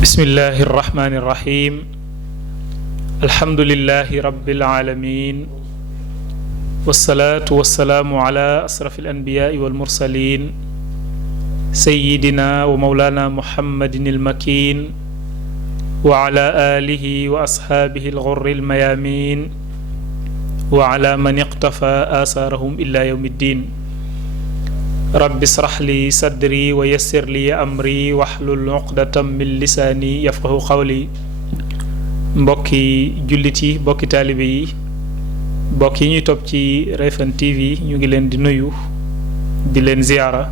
bismillahi irrahmani irrahim alhamdulilahi rabbil alamin wassalaatu wassalaamu ala asrafi alanbiyaai walmursalin sayidina wa maulana muhammadin almakin wa ala alihi wa ashaabihi alghurri almayamin wa ala man iqtafa asaarahum ila yawmi ddin rabbi israh li sadri wa yassir li amri wahlul uqdatam min lisaani yafqahu qawli mbokki jullit yi mbokki taalibe yi mbokk yi ñuy topp ci Refane TV ñu ngi leen di nuyu di leen ziyaara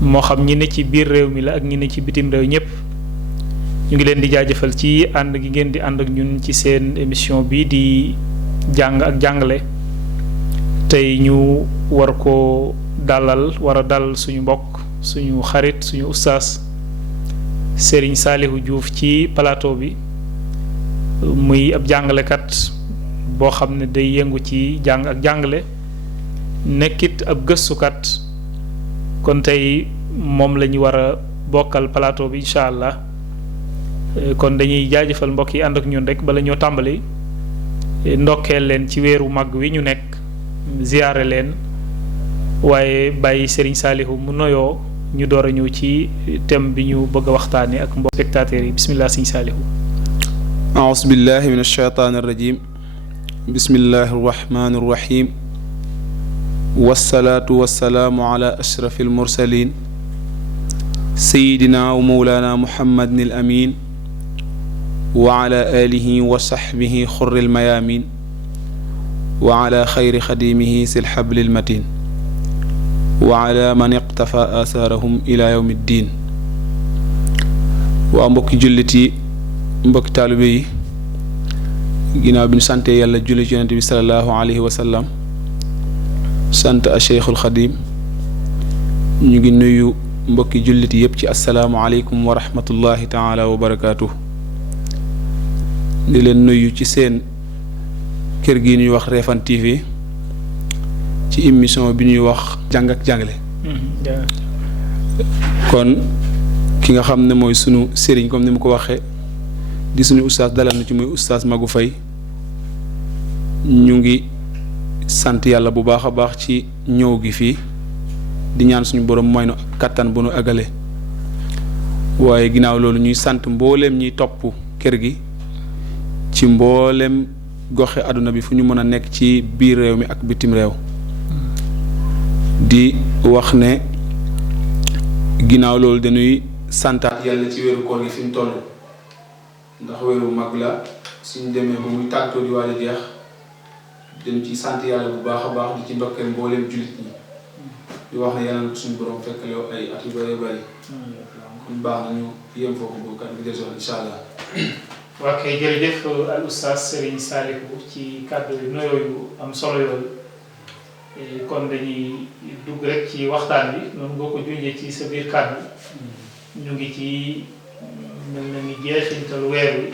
moo xam ñi ne ci biir réew mi la ak ñi ne ci bitim réew ñëpp ñu ngi leen di jaajëfal ci ànd gi ngeen di ànd ak ñun ci seen émission bi di jàng ak jàngale tey ñu war ko war a dal suñu mbokk suñu xarit suñu ustaas Serigne Saliou Diouf ci plateau bi muy ab jàngalekat boo xam ne day yëngu ci jàng ak jàngale nekkit ab gëstukat kon tey moom la ñu war a bokkal plateau bi incha allah kon dañuy jaajëfal mbokk yi ànd ak ñun rek bala ñoo tàmbali ndokkeel leen ci weeru màgg wi ñu nekk ziyaare leen waaye bàyyi Serigne Saliou mu noyoo ñu door a ñëw ci thème bi ñu bëgg a waxtaane ak mbokk spectateurs yi bismillah Serigne Saliou aousu billahi min alsheytaan arrajim bismillahi arrahmani arrahim wassalaatu wassalaamu ala ashrafi almursalin sayidina wa mawlana muhammadin al amin wa ala alihi wa sahbihi xurri almayamin wa ala xayri xadimihi sil xablil matin wa ala man iqtafa asaarahum ila yawmi ddin waa mbokki jullit yi mbokki taalibe yi ginnaaw bi ñu sante yàlla julli ci yonente bi salallahu alayhi wa sallam sant a cheikhul xadim ñu ngi nuyu mbokki jullit yépp ci asalaamu aleykum wa rahmatullahi taala wa barakaatuh di leen nuyu ci seen kër gi ñuy wax Refane TV ci émission bi ñuy wax jàng ak jàngale kon ki nga xam ne mooy sunu sëriñ comme ni mu ko waxee di suñu ustaas dalal na ci muy ustaas Magu Faye ñu ngi sant yàlla bu baax a baax ci ñëw gi fii di ñaan suñu borom mooy nu kattan bu nu agale waaye ginnaaw loolu ñuy sant mbooleem ñiy topp kër gi ci mbooleem goxe àdduna bi fu ñu mën a nekk ci biir réew mi ak bitim réew di wax ne ginnaaw loolu dañuy santaat yàlla ci weeru koor gi fi mu toll ndax weeru mag la suñ demee ba muy tàggoo di waaj a jeex dañ ci sant yàlla bu baax a baax di ci ndokkeel mbooleem jullit ñi di wax ne yàlla suñu borom fekk yow ay at yu bëree bëri kon baax na ñu yem foofu bu kat bi desoon incha allah. waa kay jërëjëf al oustaz Serigne Saliou ci kàddu yu nuyoo yu am solo yooyu kon dañuy dugg rek ci waxtaan bi noonu nga ko junjee ci sa biir kàddu ñu ngi ci mel na ni jeexintal weer wi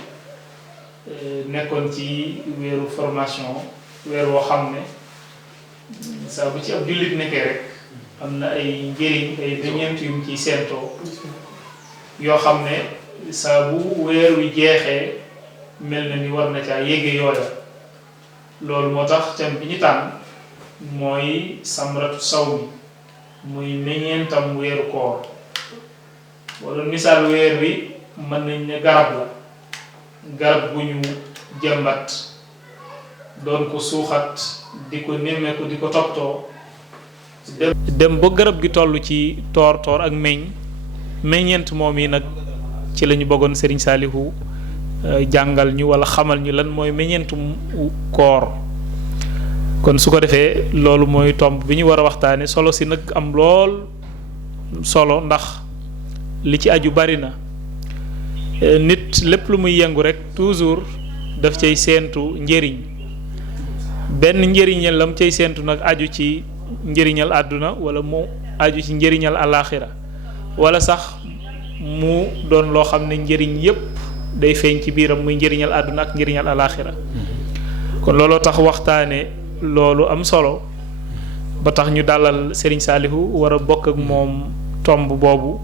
nekkoon ci weeru formation weer woo xam ne saa bu ci ab jullit nekkee rek am na ay njëriñ ay meññeent yu mu ciy seentoo yoo xam ne saa bu weer wi jeexee mel na ni war na caa yéege yooya loolu moo tax thème bi ñu tànn mooy samratu saw mi muy meññeentam weeru koor wala misaal weer wi mën nañ ne garab la garab bu ñu jëmbat doon ko suuxat di ko nemmeeku di ko toppatoo dem ba garab gi toll ci toor ak meññeent moom yi nag ci la ñu bëggoon Serigne Saliou jàngal ñu wala xamal ñu lan mooy meññeentum koor kon su ko defee loolu mooy tomb bi ñu war a waxtaane solo si nag am lool solo ndax li ci aju bari na nit lépp lu muy yëngu rek toujours daf cay séentu njëriñ benn njëriñal lam cay séentu nag aju ci njëriñal àdduna wala mu aju ci njëriñal alaaxira wala sax mu doon loo xam ne njëriñ yépp day feeñ ci biiram muy njëriñal àdduna ak njëriñal alaaxira kon looloo tax waxtaane loolu am solo ba tax ñu dalal Serigne Saliou war a bokk ak moom tomb boobu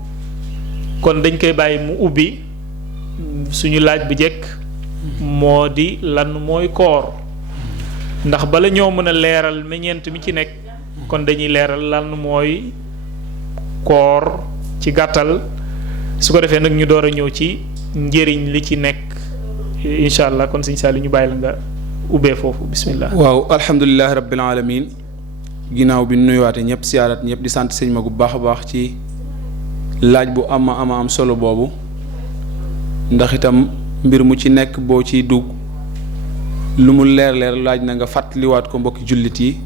kon dañ koy bàyyi mu ubbi suñu laaj bu jekk moo di lan mooy koor ndax bala ñoo mën a leeral meññeent mi ci nekk kon dañuy leeral lan mooy koor ci gàttal su ko defee nag ñu door a ñëw ci njëriñ li ci nekk incha allah kon sëñ Saliou ñu bàyyi la nga ubbee foofu bismillah. waaw alhamdulilahi rabbil alamin ginnaaw bi nuyuwaate ñëpp siyaarat ñëpp di sant sëñ Magu bu baax a baax ci laaj bu am solo boobu ndax itam mbir mu ci nekk boo ciy dugg lu mu leer laaj na nga fàttaliwaat ko mbokki jullit yi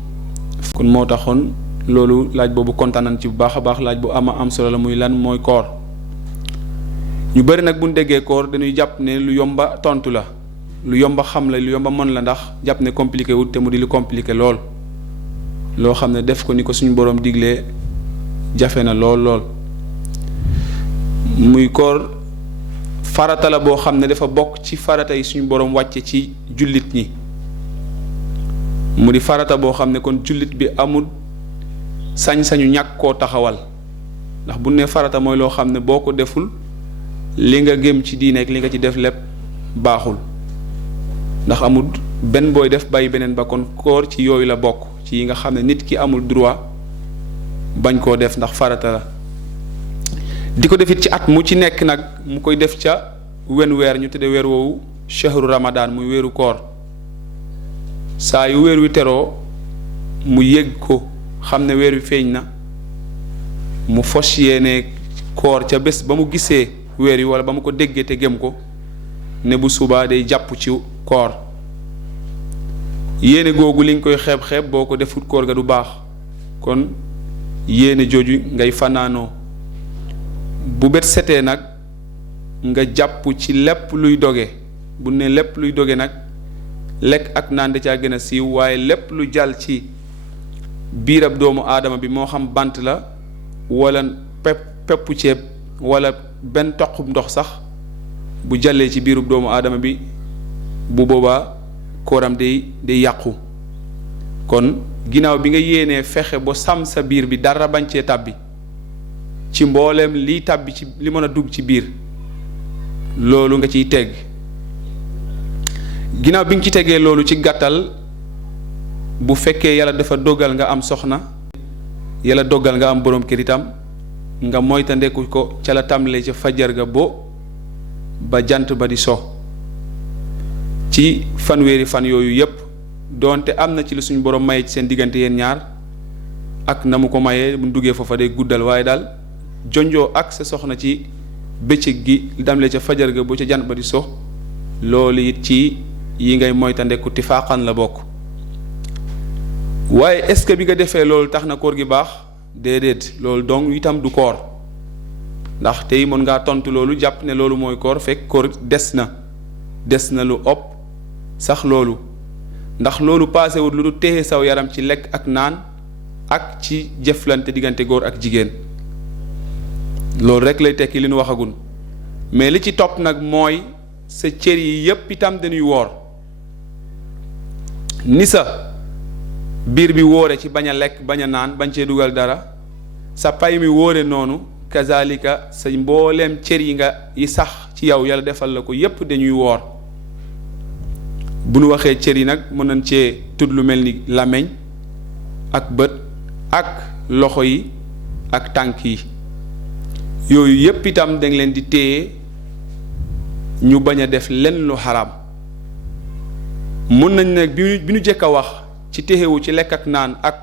kon moo taxoon loolu laaj boobu kontaan nañ ci bu baax a baax laaj bu am solo la muy lan mooy koor ñu bari nag bu ñu déggee koor dañuy jàpp ne lu yomba tontu la lu yomba xam la lu yomba mën la ndax jàpp ne compliqué wut te mu di lu compliqué lool loo xam ne def ko ni ko suñu boroom diglee jafe na lool muy koor farata la boo xam ne dafa bokk ci farata yi suñu boroom wàcce ci jullit ñi mu di farata boo xam ne kon jullit bi amul sañ-sañu ñàkk koo taxawal ndax bu ne farata mooy loo xam ne boo ko deful li nga gëm ci diine ak li nga ci def lépp baaxul ndax amul benn booy def bàyyi beneen ba kon koor ci yooyu la bokk ci yi nga xam ne nit ki amul droit bañ koo def ndax farata la di ko defit ci at mu ci nekk nag mu koy def ca wen weer ñu tudde weer woowu shahru ramadan muy weeru koor saa yu weer wi teroo mu yëg ko xam ne weer wi feeñ na mu fos yéene koor ca bés ba mu gisee weer wi wala ba mu ko déggee te gëm ko ne bu subaa day jàpp ci koor yéene googu liñ koy xeeb boo ko defut koor ga du baax kon yéene jooju ngay fanaanoo bu bet setee nag nga jàpp ci lépp luy doge bu ne lépp luy doge nag lekk ak naan da caa gën a siiw waaye lépp lu jàll ci biirab doomu aadama bi moo xam bant la wala peppu ceeb wala benn toqub ndox sax bu jàllee ci biirub doomu aadama bi bu boobaa kooram day yàqu kon ginnaaw bi nga yéenee fexe ba sàmm sa biir bi dara bañ cee tàbbi ci mbooleem liy tàbbi ci li mën a dugg ci biir loolu nga ciy tegg ginnaaw bi nga ci tegee loolu ci gàttal bu fekkee yàlla dafa dogal nga am soxna yàlla dogal nga am boroom kër itam nga moytandeku ko ca la tàmbalee ca fajar ga ba jant ba di so ci fanweeri fan yooyu yépp doonte am na ci lu suñu boroom maye ci seen diggante yéen ñaar ak na mu ko mayee bu duggee foofa day guddal waaye daal jonjoo ak sa soxna ci bëccëg gi tàmbalee ca fajar ga ba ca jant ba di so loolu it ci yi ngay moytandeku tifaaqan la bokk waaye est-ce que bi nga defee loolu tax na koor gi baax déedéet loolu donc itam du koor ndax tey mën ngaa tontu loolu jàpp ne loolu mooy koor fekk koor des na lu ëpp sax loolu ndax loolu paasewut lu du téye saw yaram ci lekk ak naan ak ci jëflante diggante góor ak jigéen loolu rek lay tekki li nu waxagul mais li ci topp nag mooy sa cër yi yépp itam dañuy woor ni sa biir bi wóore ci bañ a lekk bañ a naan bañ cee dugal dara sa pay mi wóore noonu kazalika sa mbooleem cër yi sax ci yow yàlla defal la ko yépp dañuy woor bu nu waxee cër yi nag mën nañ cee tudd lu mel ni làmmiñ ak bët ak loxo yi ak tànk yi yooyu yépp itam dañ leen di téye ñu bañ a def lenn lu xaraam mën nañ ne bi ñu jëkk a wax ci téxewu ci lekk ak naan ak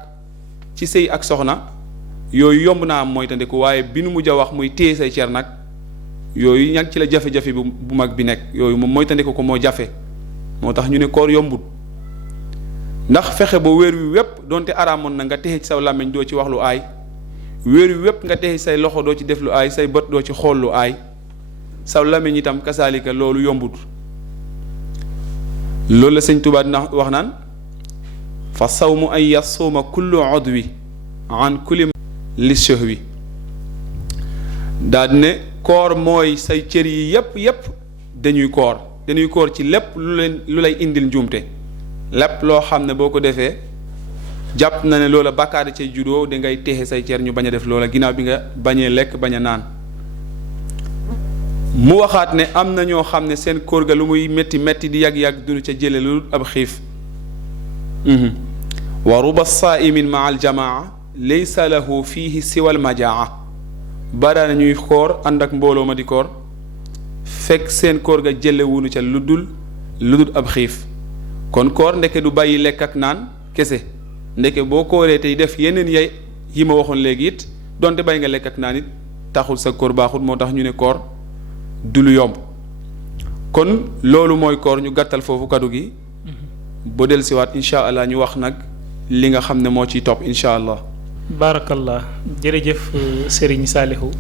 ci sëy ak soxna yooyu yomb naa am mooy tandiku waaye bi nu mujj a wax muy téye say cer nag yooyu ñag ci la jafe-jafe bu mag bi nekk yooyu moom mooy tandiku ko moo jafe moo tax ñu ne koor yombut ndax fexe ba weer wi wépp donte araamoon na nga téxe ci saw làmmiñ doo ci wax lu aay weer wi wépp nga téxe say loxo doo ci def lu aay say bët doo ci xool lu aay saw làmmiñ itam kasaalika loolu yombut loolu la sëñ Tuubaa dina wax naan fa sawmu an yasuuma kullu udwi an kulli li shahwi daal ne koor mooy say cër yi yépp dañuy koor ci lépp lu lay indil njuumte lépp loo xam ne boo ko defee jàpp na ne loola bàkkaar cay juddoo dangay téxe say cër ñu bañ a def loola ginnaaw bi nga bañee lekk bañ a naan mu waxaat ne am na ñoo xam ne seen koor ga lu muy métti métti di yàgg-yàgg duñu ca jële lu ab xiif wa ruba saaimin maa aljamaa laysa lahu fihi siwal majaa baraana ñuy koor ànd ak mbooloo ma di koor fekk seen koor ga jële wunu ca lu dul ab xiif kon koor ndeke du bàyyi lekk ak naan kese ndeke boo kooree tey def yeneen yi ma waxoon léegi it donte bàyyi nga lekk ak naan it taxul sa koor baaxul moo tax ñu ne koor du lu yomb kon loolu mooy koor ñu gàttal foofu kaddu gi boo del siwaat incha allah ñu wax nag li nga xam ne moo ciy topp incha allah. baarakallah jërëjëf Serigne Saliou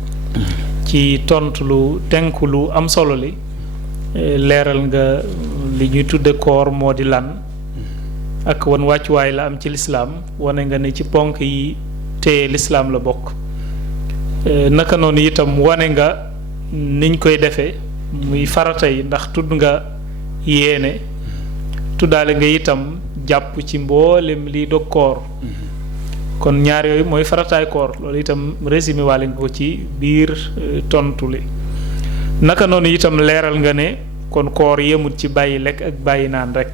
ci tontu lu tenku lu am solo li leeral nga li ñuy tudde koor moo di lan ak wan wàccuwaay la am ci lislaam wane nga ne ci ponk yi te lislaam la bokk naka noonu itam wane nga niñ koy defee muy farata yi ndax tudd nga yéene tuddaale nga itam jàpp ci mboolem liy dog koor kon ñaar yooyu mooy farataay koor loolu itam résumé waale nga ko ci biir tontu li naka noonu itam leeral nga ne kon koor yemut ci bàyyi lekk ak bàyyi naan rek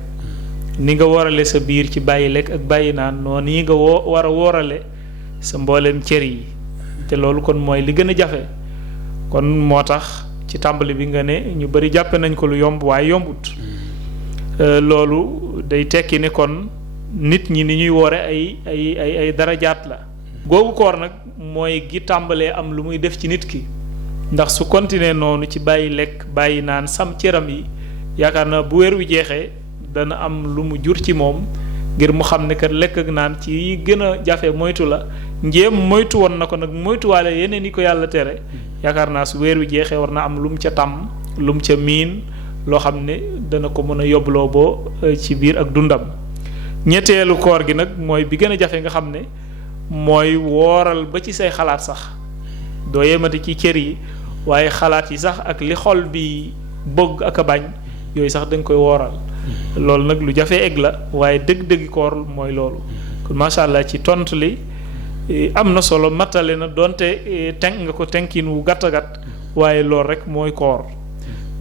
ni nga worale sa biir ci bàyyi lekk ak bàyyi naan noonu yi nga war a worale sa mbooleem cër yi te loolu kon mooy li gën a jafe kon moo tax ci tàmbali bi nga ne ñu bari jàppe nañ ko lu yomb waaye yombut loolu day tekki ne kon nit ñi ni ñuy woore ay darajaat la googu koor nag mooy gi tàmbalee am lu muy def ci nit ki ndax su continuer noonu ci bàyyi lekk bàyyi naan sam cëram yi yaakaar na bu weer wi jeexee dana am lu mu jur ci moom ngir mu xam ne kat lekk ak naan ci yi gën a jafe moytu la njéem moytu woon na ko nag moytuwaale yeneen yi ko yàlla tere yaakaar naa su weer wi jeexee war na am lu mu ca tàmm lu mu ca miin loo xam ne dana ko mën a yóbbuloo boo ci biir ak dundam ñetteelu koor gi nag mooy bi gën a jafe nga xam ne mooy wooral ba ci say xalaat sax doo yemati ci cër yi waaye xalaat yi sax ak li xol bi bëgg ak a bañ yooyu sax da nga koy wooral loolu nag lu jafe egg la waaye dëgg-dëggi koor mooy loolu kon macha allah ci tontu li am na solo mattale na donte tenk nga ko tenkin wu gàtt a gàtt waaye loolu rek mooy koor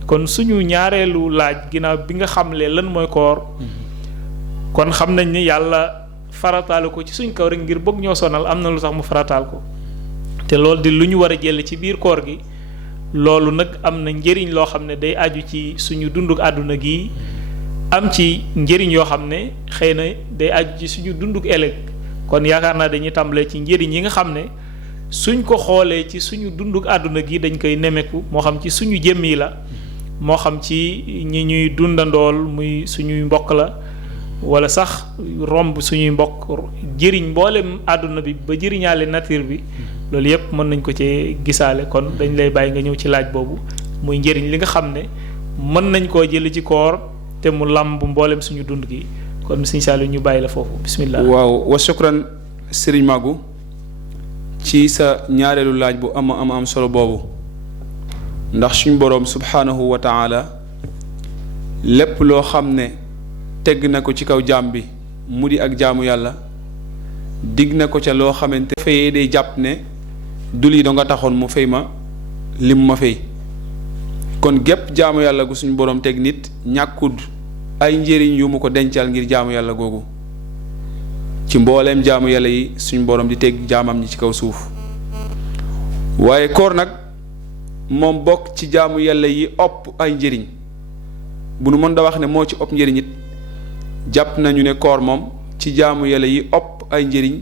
kon suñu ñaareelu laaj ginnaaw bi nga xamlee lan mooy koor kon xam nañ ni yàlla farataal ko ci suñ kaw rek ngir bëgg ñoo sonal am na lu tax mu farataal ko te loolu di lu ñu war a jël ci biir koor gi loolu nag am na njëriñ loo xam ne day aju ci suñu dunduk àdduna gi am ci njëriñ yoo xam ne xëy na day aju ci suñu dunduk ëllëg kon yaakaar naa dañuy tàmbalee ci njëriñ yi nga xam ne suñ ko xoolee ci suñu dunduk àdduna gi dañ koy nemeku moo xam ci suñu jëmm yi la moo xam ci ñi ñuy dundandool muy suñuy mbokk la wala sax romb suñuy mbokk jëriñ mboolem àdduna bi ba jëriñaale nature bi loolu yépp mën nañ ko ci gisaale kon dañ lay bàyyi nga ñëw ci laaj boobu muy njëriñ li nga xam ne mën nañ koo jëli ci koor te mu làmb mboolem suñu dund gi kon Sëriñ Saliou ñu bàyyi la foofu bismillah. waaw wa shukran Sëriñ Magu ci sa ñaareelu laaj bu am solo boobu ndax suñ boroom subhaanahu wa taala lépp loo xam ne tegg na ko ci kaw jaam bi mu di ak jaamu yàlla digg na ko ca loo xamante fayee day jàpp ne du lii da nga taxoon mu fay ma lim ma fay kon gépp jaamu yàlla gu suñ boroom teg nit ñàkkud ay njëriñ yu mu ko dencal ngir jaamu yàlla googu ci mbooleem jaamu yàlla yi suñ boroom di teg jaamam ñi ci kaw suuf waaye koor nag moom bokk ci jaamu yàlla yi ëpp ay njëriñ bu nu mën da wax ne moo ci ëpp njëriñ it jàpp nañu ne koor moom ci jaamu yàlla yi ëpp ay njëriñ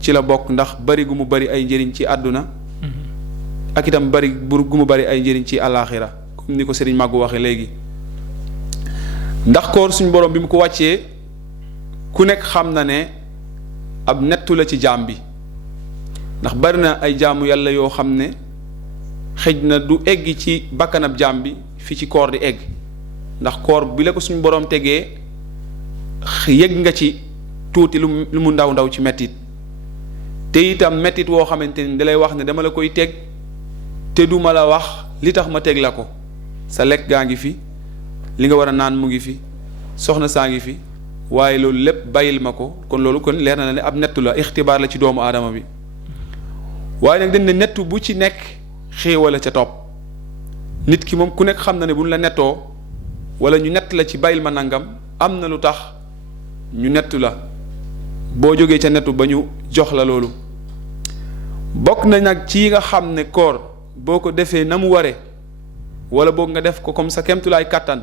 ci la bokk ndax bari gu mu bari ay njëriñ ci àdduna ak itam bari gu mu bari ay njëriñ ci àllaaxira comme ni ko Sëriñ Màggu waxe léegi ndax koor suñ borom bi mu ko wàccee ku nekk xam na ne ab nettu la ci jaam bi ndax bari na ay jaamu yàlla yoo xam ne xëj na du egg ci bakkanab jaam bi fi ci koor di egg ndax koor bi la ko suñ borom tegee yëg nga ci tuuti lu mu ndaw ndaw ci mettit te itam mettit woo xamante ni dalay wax ne dama la koy teg te duma la wax li tax ma teg la ko sa lekk gaa ngi fi li nga war a naan mu ngi fi soxna saa ngi fi waaye loolu lépp bàyyil ma ko kon loolu kon leer na ne ab nettu la ixtibaar la ci doomu aadama bi waaye nag dañ ne nettu bu ci nekk xéewal la ca topp nit ki moom ku nekk xam na ne bu ñu la nettoo wala ñu nett la ci bàyyil ma nangam am na lu tax ñu nettu la boo jógee ca nettu ba ñu jox la loolu bokk na nag ci yi nga xam ne koor boo ko defee na mu waree wala boog nga def ko comme sa kemtulaay kàttan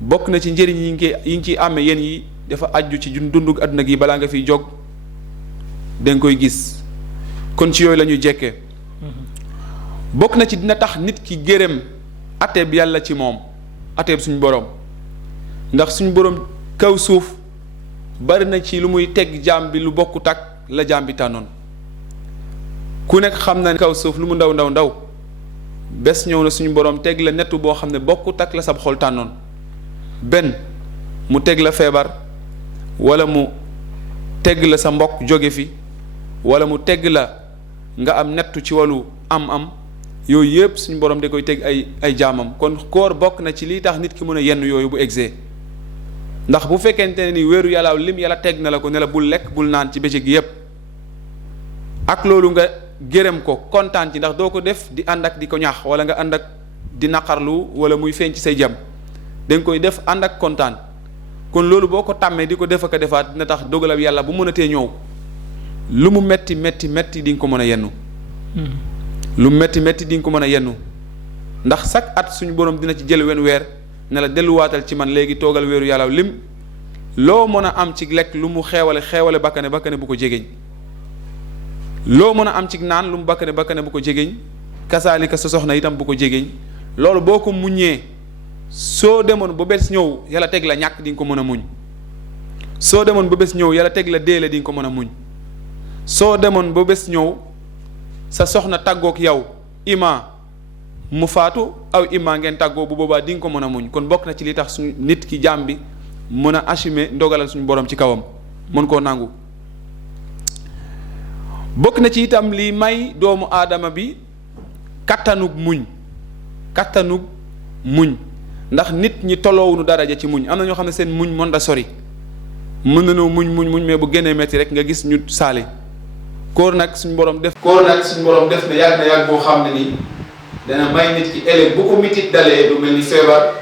bokk na ci njëriñ yi ngi ciy amee yéen yi dafa ajju ci dundug àdduna gi balaa nga fiy jóg danga koy gis kon ci yooyu la ñuy jekkee bokk na ci dina tax nit ki gërëm ateeb yàlla ci moom ateeb suñu borom ndax suñu borom kaw suuf bari na ci lu muy teg jaam bi lu bokkut ak la jaam bi tànnoon ku nekk xam na ne kaw suuf lu mu ndaw ndaw ndaw bés ñëw na suñu borom teg la nettu boo xam ne bokkut ak la sab xol tànnoon benn mu teg la feebar wala mu teg la sa mbokk jóge fi wala mu teg la nga am nettu ci wàllu am-am yooyu yëpp suñu borom da koy teg ay jaamam kon koor bokk na ci lii tax nit ki mën a yenn yooyu bu egsee ndax bu fekkente ne ni wéeru yàlla lim yàlla teg na la ko ne la bul lekk bul naan ci bëccëg gi yëpp ak loolu nga gërëm ko kontaan ci ndax doo ko def di ànd ak di ko ñaax wala nga ànd ak di naqarlu wala muy feeñ ci say jam danga koy def ànd ak kontaan kon loolu boo ko tàmmee di ko def ak a defaat dina tax dogalab yàlla bu mën a tee ñëw lu mu metti metti metti di nga ko mën a yennu lu metti metti di nga ko mën a yennu ndax chaque at suñu borom dina ci jël wenn weer ne la delluwaatal ci man léegi toogal weeru yàlla lim loo mën a am ci lekk lu mu xeewale bakkane bu ko jegeñ loo mën a am ci naan lu mu bakkane bu ko jegeñ kasaalika sa soxna itam bu ko jegeñ loolu boo ko muññee soo demoon ba bés ñëw yàlla teg la ñàkk di nga ko mën a muñ soo demoon ba bés ñëw yàlla teg la déele di nga ko mën a muñ soo demoon ba bés ñëw sa soxna tàggook yow ima mu faatu aw ima ngeen tàggoo bu boobaa di nga ko mën a muñ kon bokk na ci li tax suñu nit ki jaam bi mën a assumer ndogalal suñu borom ci kawam mën koo nangu bokk na ci itam li may doomu aadama bi kattanug muñ ndax nit ñi tolloowuñu daraja ci muñ am na ñoo xam ne seen muñ mën da sori mën nañoo muñ mais bu génnee metti rek nga gis ñu saali koor nag suñu borom def na yàgg boo xam ne nii dana may nit ki ëllëg bu ko mitit dalee lu mel ni feebar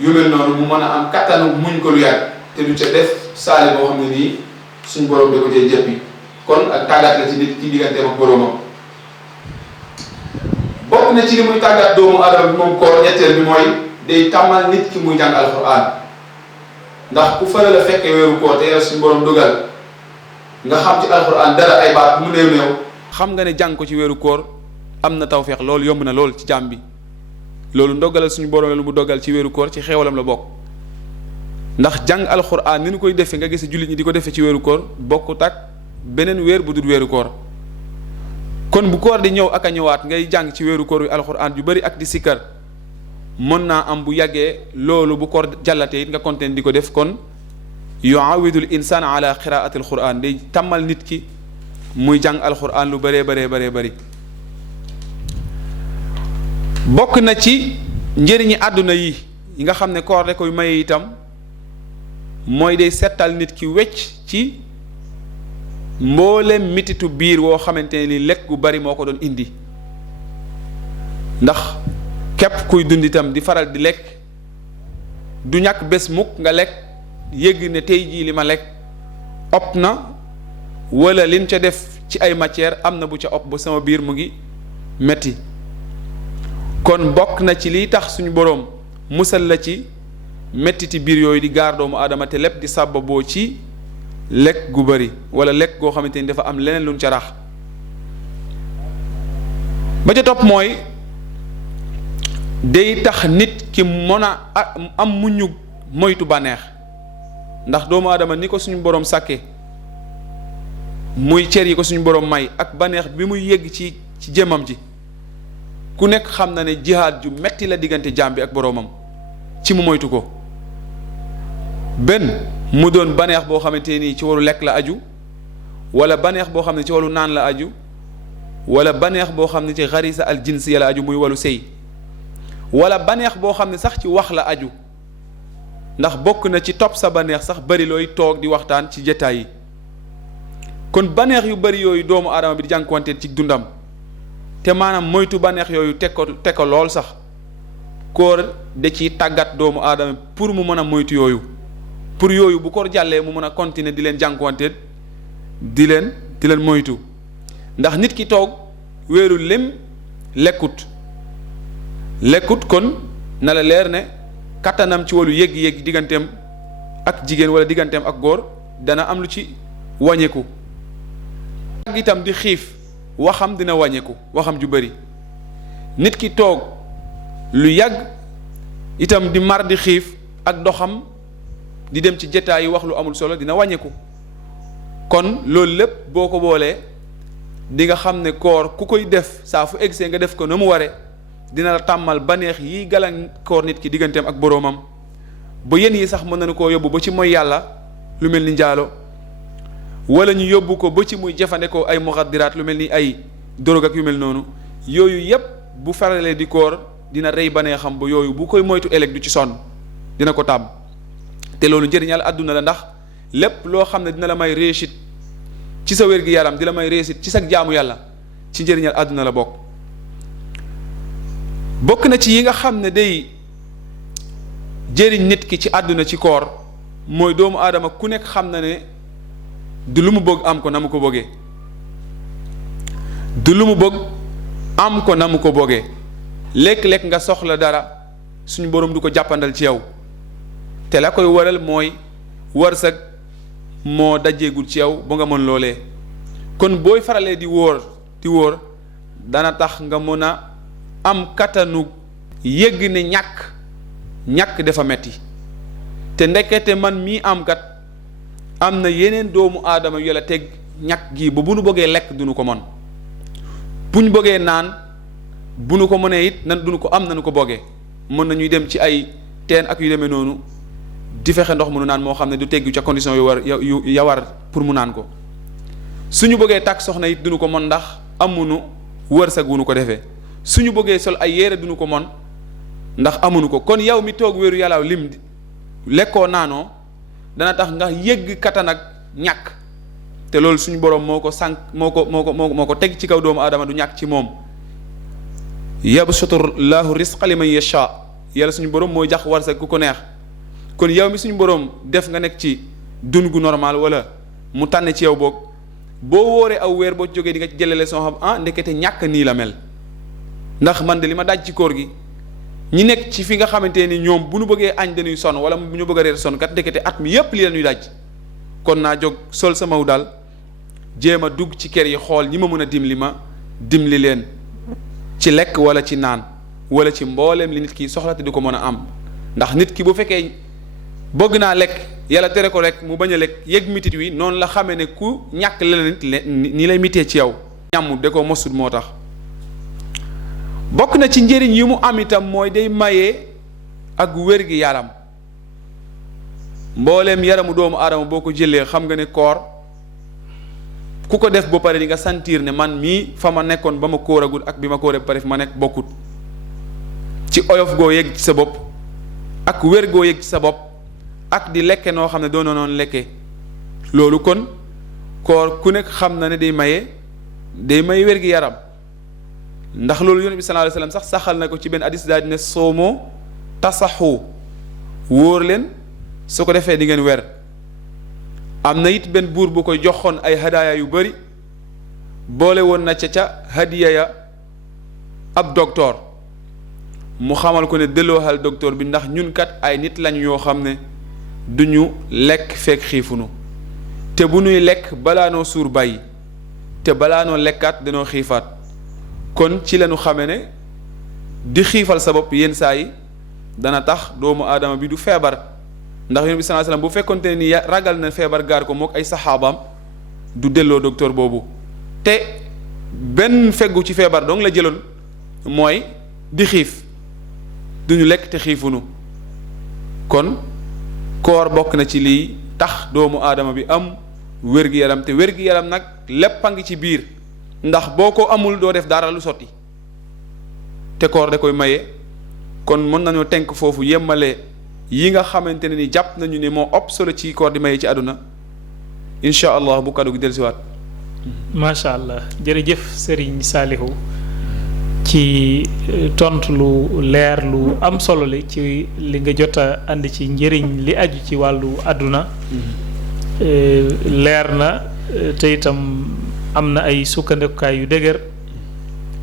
yu mel noonu mu mën a am kattanu muñ ko lu yàgg te du ca def saali boo xam ne nii suñu borom da ko cee jëppi kon ak tàggat la ci nit ki digganteem ak boromam bokk na ci li muy tàggat doomu aadama bi moom koor ñetteel bi mooy day tàmmal nit ki muy jàng alxuraan ndax ku fële la fekkee weeru koor te suñu borom dugal nga xam ci alxuraan dara ay baat mu néew xam nga ne jàng ko ci weeru koor am na tawfeex loolu yomb na lool ci jaam bi loolu ndogalal suñu borom lu mu dogal ci weeru koor ci xewalam la bokk ndax jàng alxuraan ni ñu koy defee nga gis jullit ñi di ko defee ci weeru koor bokkut ak beneen weer bu dul weeru koor kon bu koor di ñëw ak a ñëwaat ngay jàng ci weeru koor wi alxuraan yu bari ak di sikkar mën naa am bu yàggee loolu bu koor jàllatee it nga konteen di ko def kon yuawidul insaan ala qiraati alquran day tàmmal nit ki muy jàng alquran lu bëree bëri bokk na ci njëriñi àdduna yi nga xam ne koor rek koy maye itam mooy day settal nit ki wecc ci mboolem mititu biir woo xamante ne ni lekk gu bari moo ko doon indi ndax képp kuy dund itam di faral di lekk du ñàkk bés mukk nga lekk yëgg ne tey jii li ma lekk opp na wala liñ ca def ci ay matière am na bu ca opp ba sama biir mu ngi metti kon bokk na ci liy tax suñu boroom musal la ci mettiti biir yooyu di gaar doomu aadama te lépp di sàbbaboo ci lekk gu bari wala lekk goo xamante ni dafa am leneen luñ ca rax ba ca topp mooy day tax nit ki mën a am muñu moytu bànneex ndax doomu aadama ni ko suñu boroom sàkke muy cër yi ko suñu boroom may ak bànneex bi muy yëgg ci jëmmam ji ku nekk xam na ne jihaad ju metti la diggante jaam bi ak boroomam ci mu moytu ko benn mu doon bànneex boo xamante nii ci waru lekk la aju wala bànneex boo xam ne ci walu naan la aju wala bànneex boo xam ne ci xarisa al jinsiya la aju muy walu sëy wala bànneex boo xam ne sax ci wax la aju ndax bokk na ci topp sa bànneex sax bari looy toog di waxtaan ci jataay yi kon bànneex yu bari yooyu doomu aadama bi di jànkuwanteel ci dundam te maanaam moytu bànneex yooyu teg ko lool sax koor da ciy tàggat doomu aadama pour mu mën a moytu yooyu pour yooyu bu koor jàllee mu mën a continuer di leen jànkuwante di leen moytu ndax nit ki toog weeru lim lekkut kon na la leer ne kattanam ci wàllu yëgg-yëgg digganteem ak jigéen wala digganteem ak góor dana am lu ci wàññeeku ak itam di xiif waxam dina wàññeeku waxam ju bari nit ki toog lu yàgg itam di mar di xiif ak doxam di dem ci jotaay yi wax lu amul solo dina wàññeeku kon loolu lépp boo ko boolee di nga xam ne koor ku koy def saa fu egsee nga def ko na mu ware dina la tàmmal baneex yi gàllankoor nit ki digganteem ak boroomam ba yenn yi sax mën nañu koo yóbbu ba ci mooy yàlla lu mel ni njaalo wala ñu yóbbu ko ba ci muy jëfandikoo ay muxaddiraat lu mel ni ay dorog ak yu mel noonu yooyu yépp bu faralee di koor dina rey baneexam ba yooyu bu koy moytu ëllëg du ci sonn dina ko tàmm te loolu njëriñal àdduna la ndax lépp loo xam ne dina la may réussite ci sa wér-gi-yaram di la may réussite ci sa jaamu yàlla ci njëriñal àdduna la bokk na ci yi nga xam ne day jëriñ nit ki ci àdduna ci koor mooy doomu aadama ku nekk xam na ne du lu mu bëgg am ko na mu ko bëggee du lu mu bëgg am ko na mu ko bëggee léeg-léeg nga soxla dara suñu boroom du ko jàppandal ci yow te la koy waral mooy wërsëg moo dajeegul ci yow ba nga mën loolee kon booy faralee di wóor dana tax nga mën a am kattanu yëgg ne ñàkk dafa metti te ndekete man mii am kat am na yeneen doomu aadama yu la teg ñàkk gi ba bu nu bëggee lekk duñu ko mën bu ñu bëggee naan bu nu ko mënee it nan duñu ko am nañu ko bëggee mën nañuy dem ci ay teen ak yu demee noonu di fexe ndox mu nu naan moo xam ne du teggu ca condition yu war pour mu naan ko suñu bëggee takk soxna it duñu ko mën ndax amuñu wërsëg wu nu ko defee suñu bëggee sol ay yére duñu ko mën ndax amuñu ko kon yow mi toog wéeru yàllaaw lim lekkoo naanoo dana tax nga yëgg kattan ak ñàkk te loolu suñu borom moo ko teg ci kaw doomu aadama du ñàkk ci moom yabsutu llaahu risqa liman yasha yàlla suñu borom mooy jax wërsëg ku ko neex kon yow mi suñu borom def nga nekk ci dund gu normal wala mu tànn ci yow boog boo wóoree aw weer boo jógee di nga ci jëlale soo xam ndekete ñàkk nii la mel ndax man de li ma daj ci koor gi ñi nekk ci fi nga xamante ni ñoom bu ñu bëggee añ dañuy sonn wala bu ñu bëgg a reer sonn kat ndekete at mi yépp li la ñuy daj kon naa jóg sol sama daal jéem a dugg ci kër yi xool ñi ma mën a dimli leen ci lekk wala ci naan wala ci mbooleem li nit ki soxla te di ko mën a am ndax nit ki bu fekkee bëgg naa lekk yàlla tere ko rek mu bañ a lekk yëg mitit wi noonu la xamee ne ku ñàkk leneen ni lay mitee ci yow ñàmm da ko mosut moo tax bokk na ci njëriñ yi mu am itam mooy day maye ak wér-gi yaram mbooleem yaramu doomu aadama boo ko jëlee xam nga ne koor ku ko def ba pare di nga sentir ne man mii fa ma nekkoon ba ma kóoragul ak bi ma kóoree ba pare fi ma nekk bokkut ci oyof goo yëg ci sa bopp ak wér goo yëg ci sa bopp ak di lekke noo xam ne doona noonu lekke loolu kon koor ku nekk xam na ne day maye wér-gi yaram ndax loolu yonent bi sallallahu alayhi wasallam sax saxal na ko ci benn hadis daal di ne soomoo tasaxu wóor leen su ko defee di ngeen wer am na it benn buur bu koy joxoon ay hadaaya yu bari boole woon na ca hadiya ya ab docteur mu xamal ko ne dellooxal docteur bi ndax ñun kat ay nit lañ yoo xam ne duñu lekk fekk xiifunu te bu nuy lekk balaa noo suur bàyyi te balaa noo lekkaat danoo xiifaat kon ci lañu xame ne di xiifal sa bopp yenn saa yi dana tax doomu aadama bi du feebar ndax yonent bi sallallahu alayhi wasallam bu fekkonte ne ni ragal na feebar gaar ko mook ay saxaabaam du delloo docteur boobu te benn feggu ci feebar donc la jëloon mooy di xiif duñu lekk te xiifunu kon koor bokk na ci lii tax doomu aadama bi am wér-gi-yaram te wér-gi-yaram nag lépp a ngi ci biir ndax boo ko amul doo def dara lu sotti te koor da koy maye kon mën nañoo tenk foofu yemmale yi nga xamante ne ni jàpp nañu ne moo ëpp solo ci koor di maye ci àdduna incha allah bu kaddu gi dellusiwaat. macha allah jërëjëf Serigne Saliou ci tontu lu leer lu am solo li ci li nga jot a andi ci njëriñ li aju ci wàllu àdduna leer na te itam am na ay sukkandikukaay yu dëgër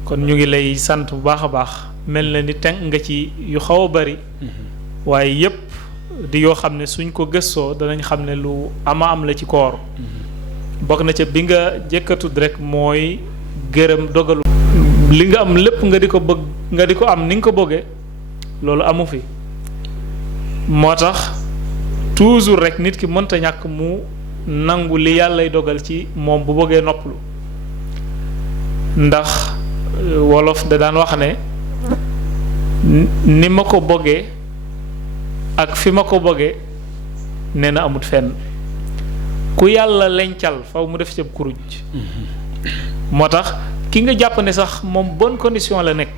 kon ñu ngi lay sant bu baax a baax mel na ni tënk nga ci yu xaw a bari waaye yépp di yoo xam ne suñ ko gëstoo danañ xam ne lu ama am la ci koor bokk na ca bi nga jëkkatud rek mooy gërëm dogalu li nga am lépp nga di ko bëgg nga di ko am ni nga ko bëggee loolu amu fi moo tax toujours rek nit ki mënta ñàkk mu nangu li yàllay dogal ci moom bu bëggee noppalu ndax wolof da daan wax ne ni ma ko bëggee ak fi ma ko bëggee nee na amut fenn ku yàlla lencal faw mu def ca kuruj moo tax ki nga jàpp ne sax moom bonne condition la nekk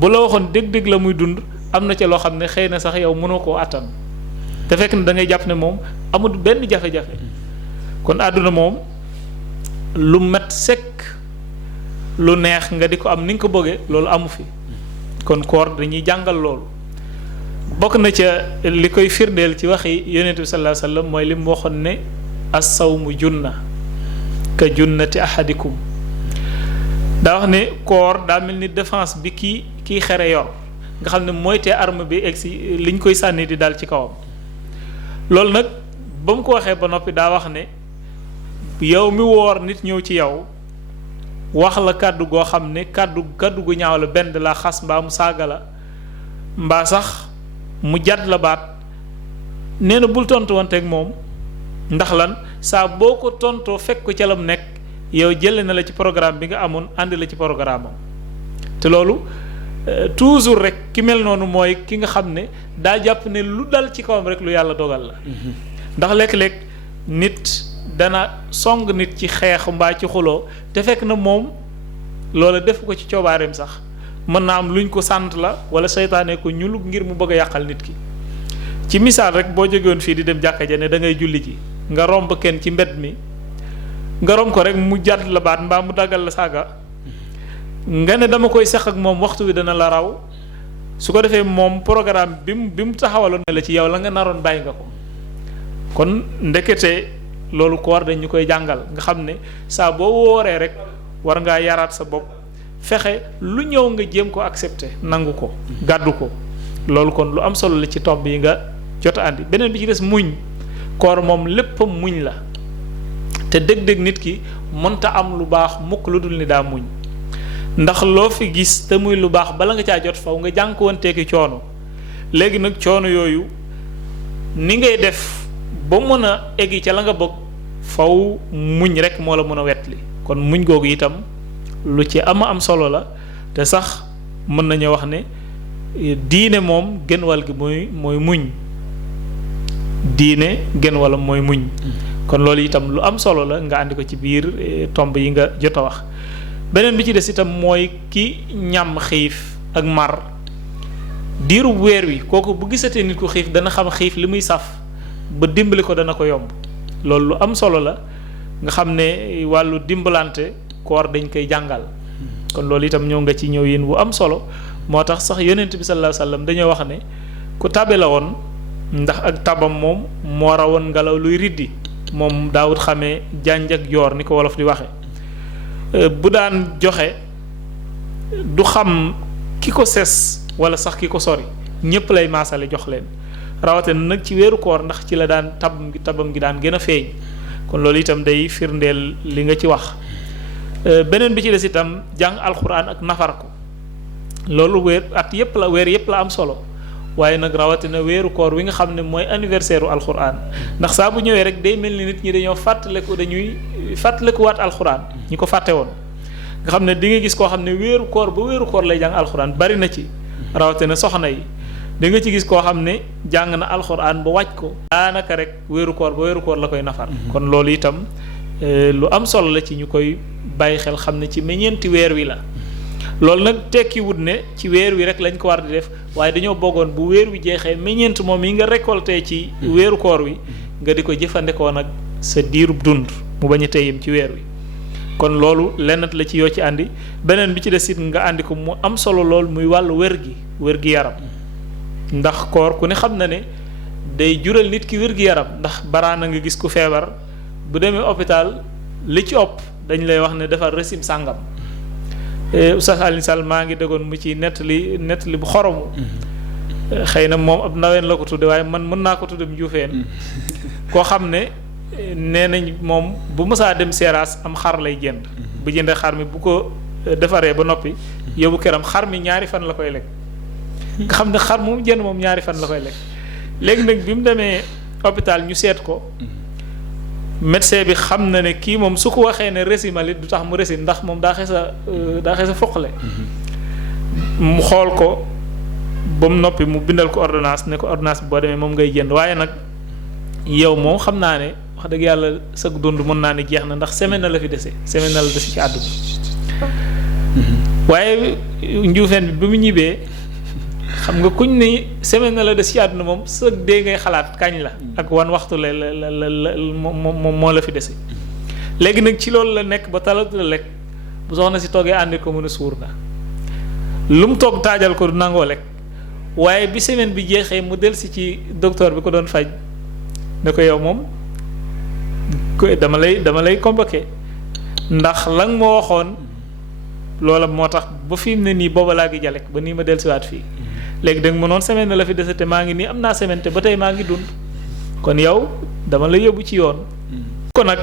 bu la waxoon dëgg-dëgg la muy dund am na ca loo xam ne xëy na sax yow mënoo koo attan te fekk ne da ngay jàpp ne moom amul benn jafe-jafe kon àdduna moom lu mat sekk lu neex nga di ko am ni nga ko bëggee loolu amu fi kon koor dañuy jàngal loolu bokk na ca li koy firndeel ci waxi yonent bi sallallahu alayhi wasallam mooy li mu waxoon ne as-sawmu junna ka junnati ahadikum daa wax ne koor daa mel ni défense bi kii xere yor nga xam ne mooy te arme bi egg si liñ koy sànni di dal ci kawam loolu nag ba mu ko waxee ba noppi daa wax ne yow mi woor nit ñëw ci yow wax la kàddu goo xam ne kàddu gu ñaaw la benn la xas mbaa mu saaga la mbaa sax mu jadd la baat nee na bul tontu wanteeg moom ndax lan saa boo ko tontoo fekk ko ca lam nekk yow jële na la ci programme bi nga amoon àndi la ci programme am te loolu toujours rek ki mel noonu mooy ki nga xam ne daa jàpp ne lu dal ci kawam rek lu yàlla dogal la ndax léeg-léeg nit dana song nit ci xeex mbaa ci xuloo te fekk na moom loola def ko ci coobaareem sax mën naa am luñ ko sant la wala seytaane ko ñulu ngir mu bëgg a yàqal nit ki ci misaal rek boo jógewoon fii di dem jàkka ja ne da ngay julli ji nga romb kenn ci mbedd mi nga romb ko rek mu jàdd la baat mbaa mu daggal la saaga nga ne dama koy seq ak moom waxtu wi dana la raw su ko defee moom programme bi mu taxawaloon ne la ci yow la nga naroon bàyyi nga ko kon ndekete loolu koor dañ ñu koy jàngal nga xam ne saa boo wooree rek war ngaa yaraat sa bopp fexe lu ñëw nga jéem ko accepter nangu ko gàddu ko loolu kon lu am solo la ci tomb yi nga jot a andi beneen bi ci des muñ koor moom léppam muñ la te dëgg-dëgg nit ki mënta am lu baax mukk lu dul ni daa muñ ndax loo fi gis te muy lu baax bala nga caa jot faw nga jànkuwanteeki coono léegi nag coono yooyu ni ngay def ba mën a eggi ca la nga bëgg faw muñ rek moo la mën a wetli kon muñ googu itam lu ci am solo la te sax mën nañu wax ne diine moom genn wàll gi mooy muñ diine genn wàllam mooy muñ kon loolu itam lu am solo la nga àndi ko ci biir tomb yi nga jot a wax beneen bi ci des itam mooy ki ñam xiif ak mar diiru weer wi kooku bu gisatee nit ku xiif dana xam xiif li muy saf ba dimbali ko dana ko yomb loolu lu am solo la nga xam ne wàllu dimbalante koor dañ koy jàngal kon loolu itam ñëw nga ci ñëw yéen bu am solo moo tax sax yonent bi sallallahu alayhi wasallam dañoo wax ne ku tabe la woon ndax ak tabam moom moo rawoon ngelaw luy riddi moom daawut xamee jànj ak joor ni ko wolof di waxe bu daan joxe du xam ki ko ses wala sax ki ko sori ñépp lay maasale jox leen rawatina nag ci weeru koor ndax ci la daan tabam gi daan gën a feeñ kon loolu itam day firndeel li nga ci wax beneen bi ci des itam jàng alxuraan ak nafar ko loolu weer yépp la am solo waaye nag rawatina weeru koor wi nga xam ne mooy anniversaire u alxuraan ndax saa bu ñëwee rek day mel ni nit ñi dañuy fàttalekuwaat alxuraan ñi ko fàtte woon nga xam ne di nga gis koo xam ne weeru koor ba weeru koor lay jàng alxuraan bari na ci rawatina soxna yi da nga ci gis koo xam ne jàng na alxuraan ba wàcc ko daanaka rek weeru koor ba weeru koor la koy nafar kon loolu itam lu am solo la ci ñu koy bàyyi xel xam ne ci meññeenti weer wi la loolu nag tekki wut ne ci weer wi rek lañ ko war di def waaye dañoo bëggoon bu weer wi jeexee meññeent moom yi nga récolté ci weeru koor wi nga di ko jëfandikoo nag sa diirub dund mu bañ a teyim ci weer wi kon loolu lennat la ci yoo ci àndi beneen bi ci des it nga àndi ko mu am solo lool muy wàllu wér gi yaram ndax koor ku ne xam na ne day jural nit ki wér gi yaram ndax baraana nga gis ku feebar bu demee hôpital li ci ëpp dañ lay wax ne defar régime sàngam Oustaz Alioune Sall maa ngi déggoon mu ci nettali bu xoromu xëy na moom ab naween la ko tudde waaye man mën naa ko tudde mu juufeen koo xam ne nee nañ moom bu mësaa dem seeraas am xar lay jënd bu jëndee xar mi bu ko defaree ba noppi yóbbu këram xar mi ñaari fan la koy lekk nga xam ne xar moom jënd moom ñaari fan la koy lekk léegi nag bi mu demee hôpital ñu seet ko médecin bi xam na ne kii moom su ko waxee ne résimalit du tax mu résim ndax moom daa xees a foqale mu xool ko ba mu noppi mu bindal ko ordonnance ne ko ordonnance bi boo demee moom ngay jënd waaye nag yow moom xam naa ne wax dëgg yàlla sag dund mën naa ne jeex na ndax semaine na la fi dese semaine na la dese ci àdduna waaye njuufeen bi mu ñibbee xam nga kuñ ni semaine na la des ci àdduna moom sëg dee ngay xalaat kañ la ak wan waxtu la moom moo la fi dese léegi nag ci loolu la nekk ba talatu la lekk bu soxna si toogee àndi ko mën a suur na lu mu toog taajal ko du nangoo lekk waaye bi semaine bi jeexee mu delsi ci docteur bi ko doon faj ne ko yow moom dama lay convoqué ndax la nga ma waxoon loola moo tax ba fi mu ne nii booba laa gi jalek ba nii ma delsiwaat fii léegi da nga mënoon semaine na la fi dese te maa ngi nii am naa semaine te ba tey maa ngi dund kon yow dama la yóbbu ci yoon kon nag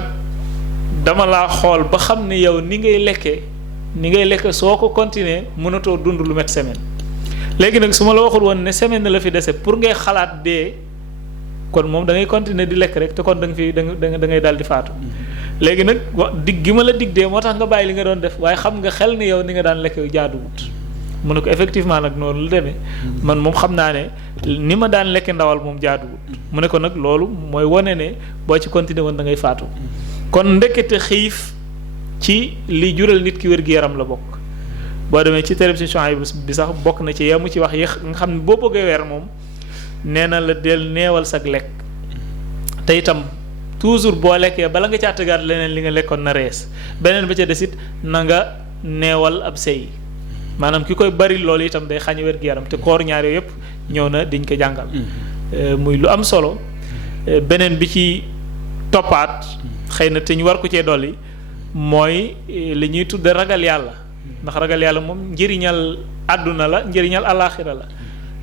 dama laa xool ba xam ne yow ni ngay lekke soo ko continuer mënatoo dund lu met semaine léegi nag su ma la waxul woon ne semaine na la fi dese pour ngay xalaat dee kon moom da ngay continuer di lekk rek te kon da ngay daal di faatu léegi nag dig gi ma la dig dee moo tax nga bàyyi li nga doon def waaye xam nga xel ni yow ni nga daan lekk jaaduwut mu ne ko effectivement nag noonu lu demee man moom xam naa ne ni ma daan lekk ndawal moom jaaduwut mu ne ko nag loolu mooy wane ne boo ci continuer woon da ngay faatu kon ndekete xiif ci li jural nit ki wér-gu-yaram la bokk boo demee ci télévision bi sax bokk na ci yamu ci wax yi nga xam ne boo bëggee weer moom nee na la del neewal sag lekk te itam toujours boo lekkee bala nga caa tegaat leneen li nga lekkoon na rees beneen ba ca desit na nga neewal ab sëy maanaam ki koy bari loolu itam day xañ wér-gu-yaram te koor ñaar yooyu yëpp ñëw na diñ ko jàngal muy lu am solo beneen bi ci toppaat xëy na te ñu war ko cee dolli mooy li ñuy tudde ragal yàlla ndax ragal yàlla moom njëriñal àdduna la njëriñal àllaaxira la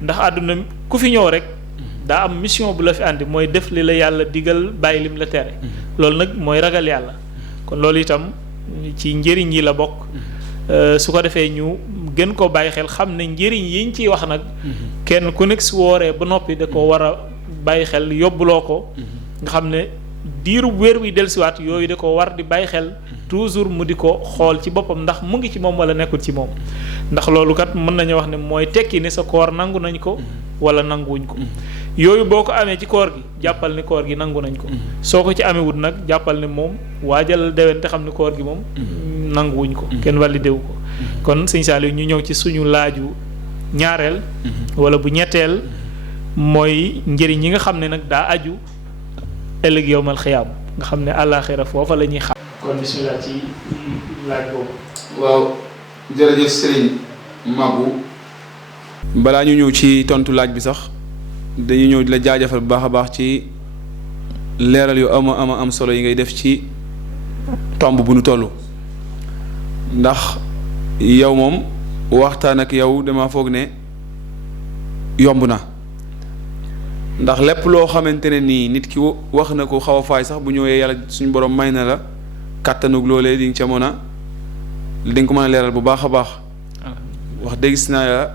ndax àdduna ku fi ñëw rek daa am mission bu la fi àndi mooy def li la yàlla digal bàyyi lim la tere loolu nag mooy ragal yàlla kon loolu itam ci njëriñ yi la bokk su ko defee ñu gën koo bàyyi xel xam ne njëriñ yiñ ciy wax nag kenn ku nekk su wooree ba noppi da ko war a bàyyi xel yóbbuloo ko nga xam ne diiru weer wi dellusiwaat yooyu da ko war di bàyyi xel toujours mu di ko xool ci boppam ndax mu ngi ci moom wala nekkul ci moom ndax loolu kat mën nañu wax ne mooy tekki ne sa koor nangu nañ ko wala nanguwuñ ko yooyu boo ko amee ci koor gi jàppal ne koor gi nangu nañ ko soo ko ci amewut nag jàppal ne moom waajal déwén te xam ne koor gi moom nanguwuñ ko kenn validé wu ko kon sëñ Saliou ñu ñëw ci suñu laaju ñaareel wala bu ñetteel mooy njëriñ yi nga xam ne nag daa aju ëllëg yowmal xiyaam nga xam ne àllaaxira foofa la ñuy xam kon bismillah ci laaj boobu waaw jërëjëf Serigne Mabou balaa ñu ñëw ci tontu laaj bi sax dañu ñëw di la jaajëfal bu baax a baax ci leeral yu ama am solo yi ngay def ci tomb bu nu toll ndax yow moom waxtaan ak yow dama foog ne yomb na ndax lépp loo xamante ne nii nit ki wax na ko xaw a faay sax bu ñëwee yàlla suñu borom may na la kàttanug loolee di nga ca mën a di nga ko mën a leeral bu baax a baax wax dëgg gis naa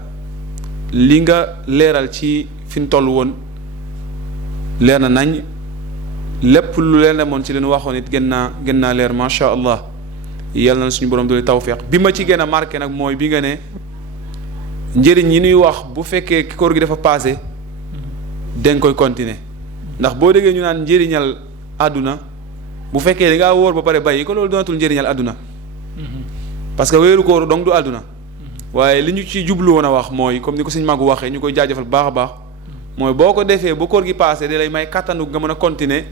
li nga leeral ci fi ñu toll woon leer na nañ lépp lu leen demoon ci leen waxoon it gën naa leer macha allah yàlla na suñu borom doole tawfeex bi ma ci gën a marqué nag mooy bi nga ne njëriñ yi ñuy wax bu fekkee koor gi dafa passé danga koy continuer ndax boo déggee ñu naan njëriñal àdduna bu fekkee da ngaa wóor ba pare bàyyi ko loolu doonatul njëriñal àdduna parce que wéeru koor donc du àdduna waaye li ñu ci jublu woon a wax mooy comme ni ko sëñ Magu waxee ñu koy jaajëfal baax a baax mooy boo ko defee ba koor gi passé da lay may kattanu nga mën a continuer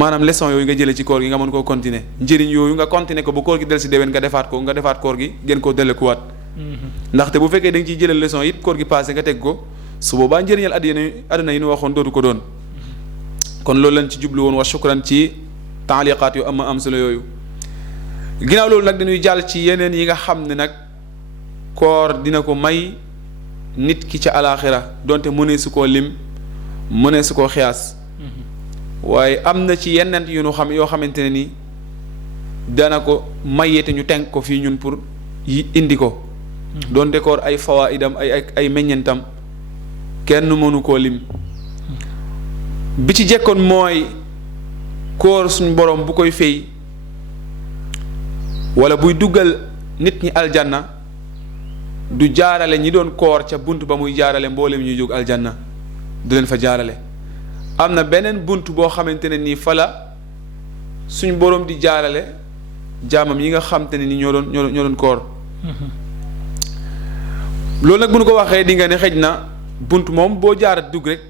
maanaam leçon yooyu nga jëlee ci koor gi nga mën koo continuer njëriñ yooyu nga continuer ko ba koor gi del si déwén nga defaat koor gi gën koo delluwaat ndaxte bu fekkee da nga ciy jëlee leçon it koor gi passé nga teg ko su boobaa njëriñal àddina yi ñu waxoon dootu ko doon kon loolu lañ ci jublu woon wa shukran ci taaliqaat yu am solo yooyu ginnaaw loolu nag dañuy jàll ci yeneen yi nga xam ne nag koor dina ko may nit ki ca alaaxira donte mënee su koo lim mënee su koo xiyaas waaye am na ci yeneen yu ñu xam yoo xamante ne ni dana ko mayete ñu tenk ko fii ñun pour indi ko donte koor ay fawaidam ay meññentam kenn mënu koo lim bi ci jekkoon mooy koor suñ borom bu koy fay wala buy duggal nit ñi aljanna du jaarale ñi doon koor ca bunt ba muy jaarale mboolem ñuy jóg aljanna du leen fa jaarale am na beneen bunt boo xamante ne nii fa la suñ borom di jaarale jaamam yi nga xamante ne ni ñoo doon koor loolu nag bu ñu ko waxee di nga ne xëj na bunt moom boo jaarat dugg rek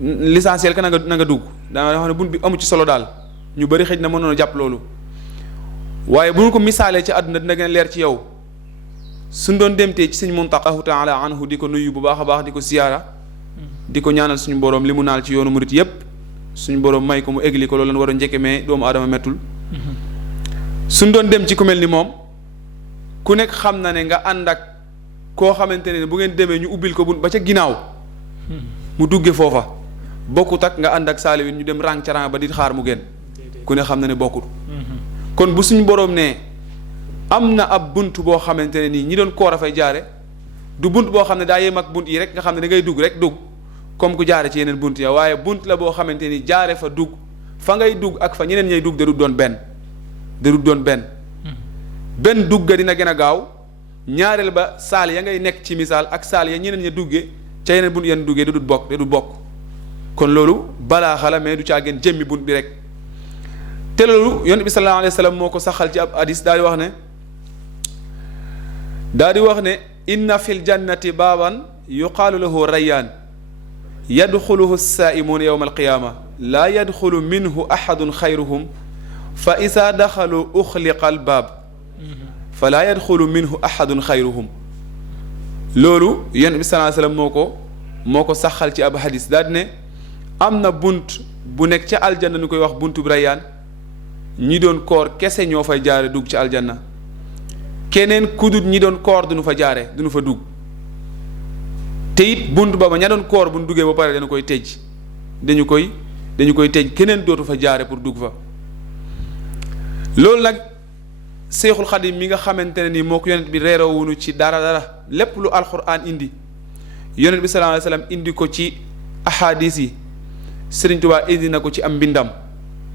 l'essentiel que na nga dugg daa xam ne bunt bi amu ci solo daal ñu bari xëj na mënoon a jàpp loolu waaye bu ñu ko misaalee ci àdduna dina gën a leer ci yow suñ doon demtee ci sëñ Muntaqa taala anhu di ko nuyu bu baax a baax di ko siyaara di ko ñaanal suñu borom li mu naal ci yoonu murit yépp suñu borom may ko mu égli ko loolu leen war a njëkke mais doomu aadama mettul suñ doon dem ci ku mel ni moom ku nekk xam na ne nga ànd ak koo xamante ne bu ngeen demee ñu ubbil ko bu ba ca ginnaaw mu dugge foofa bokkut ak nga ànd ak saaliwin ñu dem rang ca rang ba di xaar mu génn ku ne xam na ne bokkut kon bu suñu borom ne am na ab bunt boo xamante ne nii ñi doon koor a fay jaare du bunt boo xam ne daa yem ak bunt yi rek nga xam ne da ngay dugg rek dugg comme ku jaare ci yeneen bunt ya waaye bunt la boo xamante ni jaare fa dugg fa ngay dugg ak fa ñeneen ñay dugg da du doon benn benn dugg dina gën a gaaw ñaareel ba saal ya ngay nekk ci misaal ak saal ya ñeneen ña duggee ca yeneen bunt yenn duggee da du bokk kon loolu balaa xala mais du caa gën jëmmi bunt bi rek te loolu yonent bi sallallahu alayhi wa sallam moo ko saxal ci ab hadis daal di wax ne inna fil jannati baaban yuqaalu lahu rayyaan yadxuluhu saaimuun yowma alqiyaama laa yadxulu minhu ahadun xayruhum fa isaa daxalu uxliqa albaab fa laa yadxulu minhu ahadun xayruhum loolu yonent bi sallallahu alayhi wa sallam moo ko saxal ci ab hadis daal di ne am na bunt bu nekk ca aljanna ñu koy wax buntu rayyaan ñi doon koor kese ñoo fay jaare dugg ci aljanna keneen kudut ñi doon koor duñu fa jaare duñu fa dugg te it bunt ba ña doon koor bu ñu duggee ba pare dañu koy tëj dañu koy tëj keneen dootu fa jaare pour dugg fa loolu nag Seexul Xadim mi nga xamante ne ni moo ko yonent bi reeroowunu ci dara lépp lu alxuraan indi yonent bi sallallahu alayhi wa sallam indi ko ci ahadis yi Sëriñ Tuubaa indi na ko ci am mbindam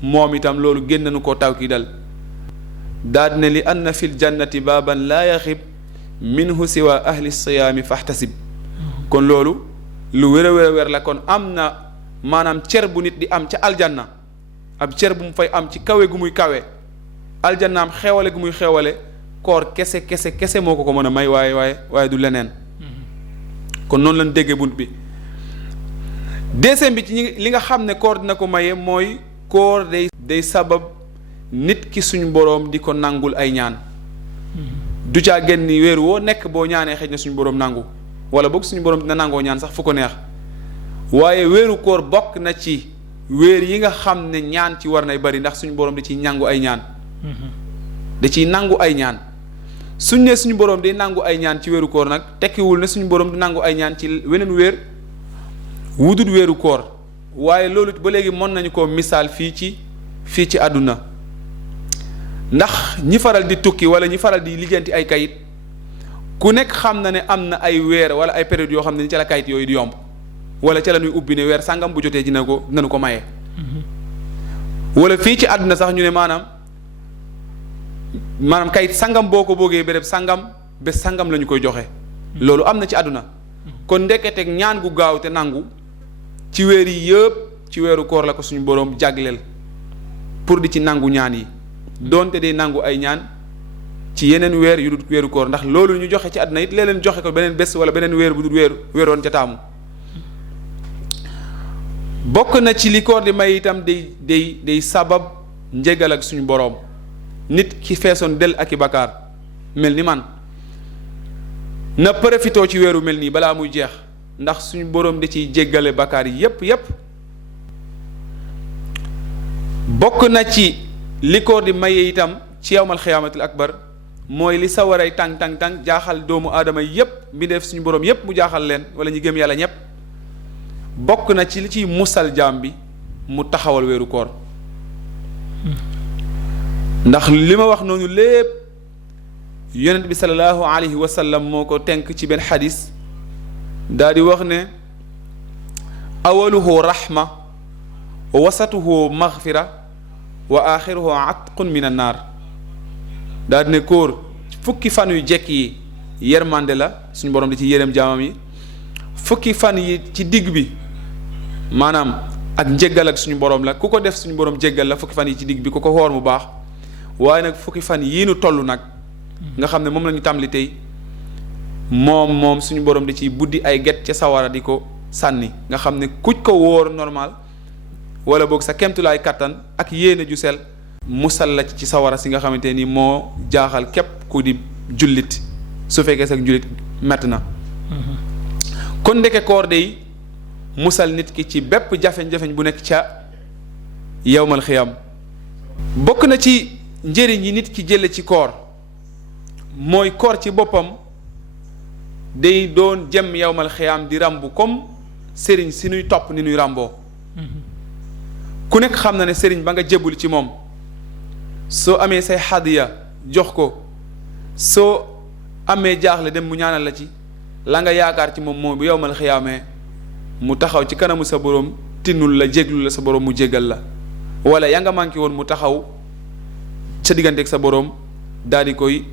moom itam loolu génn nañu koo taw kii dal daal ne li anna fil jannati baaban laa yaxib minhu siwa ahli siyaami fahtasib kon loolu lu wér a wér la kon am na maanaam cer bu nit di am ca aljanna ab cer bu mu fay am ci kawe gu muy kawe aljannaam xewale gu muy xewale koor kese moo ko mën a may waaye du leneen kon noonu lañ déggee bunt bi deuxième bi ci li nga xam ne koor dina ko maye mooy koor day sabab nit ki suñu boroom di ko nangul ay ñaan du caa génn ni weer woo nekk boo ñaanee xëj na suñu boroom nangu wala boog suñu boroom dina nangoo ñaan sax fu ko neex waaye weeru koor bokk na ci weer yi nga xam ne ñaan ci war nay bari ndax suñu boroom da ciy nangu ay ñaan da ciy nangu ay ñaan suñ ne suñu boroom day nangu ay ñaan ci weeru koor nag tekkiwul ne suñu boroom du nangu ay ñaan ci weneen weer wudut weeru koor waaye loolu ba léegi mën nañu ko misaal fii ci àdduna ndax ñi faral di tukki wala ñi faral di lijjanti ay kayit ku nekk xam na ne am na ay weer wala ay période yoo xam ne ca la kayit yooyu di yomb wala ca la ñuy ubbi ne weer sàngam bu jotee dinañu ko maye. wala fii ci àdduna sax ñu ne maanaam kayit sàngam boo ko bëggee béréb sàngam bés sàngam la ñu koy joxe. loolu am na ci àdduna kon ndeketeeg ñaan gu gaaw te nangu ci weer yi yëpp ci weeru koor la ko suñu boroom jagleel pour di ci nangu ñaan yi doonte day nangu ay ñaan ci yeneen weer yu dul weeru koor ndax loolu ñu joxe ci àdduna it leen joxe ko beneen bés wala beneen weer bu dul weeroon ca taamu bokk na ci li koor di may itam day sabab njégal ak suñu boroom. Nit ki feesoon del ak i bakkaar mel ni man na profitoo ci weeru mel nii balaa muy jeex ndax suñu boroom da ciy jéggale bakkaar yi yépp bokk na ci li koor di maye itam ci yawmal xiyaamatul akbar mooy li sawaray tàng jaaxal doomu aadama yépp mbindeef suñu boroom yépp mu jaaxal leen wala ñu gëm yàlla ñépp bokk na ci li ciy musal jaam bi mu taxawal weeru koor ndax li ma wax noonu lépp yonent bi sallallahu alayhi wa sallam moo ko tënk ci benn xadis daa di wax ne awaluhu rahma wa wasatuhu maghfira wa axiruhu atqun min an naar daa di ne kóor fukki fan yu jekk yi yermande la suñu borom di ci yërëm jaamam yi fukki fan yi ci digg bi maanaam ak njéggal ak suñu borom la ku ko def suñu borom jéggal la fukki fan yi ci digg bi ku ko xoor mu baax waaye nag fukki fan yii nu toll nag nga xam ne moom la ñu tàmbali tey moom suñu borom di ci buddi ay get ca sawara di ko sànni nga xam ne kuj ko wóor normal wala boog sa kemtulaay kattan ak yéene ju sel musal la ci sawara si nga xamante ni moo jaaxal képp ku di jullit su fekkee sa jullit mett na kon ndeke koor day musal nit ki ci bépp jafeñ-jafeñ bu nekk ca yawmal xiyam bokk na ci njëriñ yi nit ki jële ci koor mooy koor ci boppam day doon jëm yawmal xiyam di ràmbu comme sëriñ si nuy topp ni nuy ràmboo ku nekk xam na ne sëriñ ba nga jébbul ci moom soo amee say xadiya jox ko soo amee jaaxle dem mu ñaanal la ci la nga yaakaar ci moom moom bu yawmal xiyaamee mu taxaw ci kanamu sa borom tinnul la jéglu la sa borom mu jégal la wala yaa nga manqué woon mu taxaw sa digganteeg sa borom daal di koy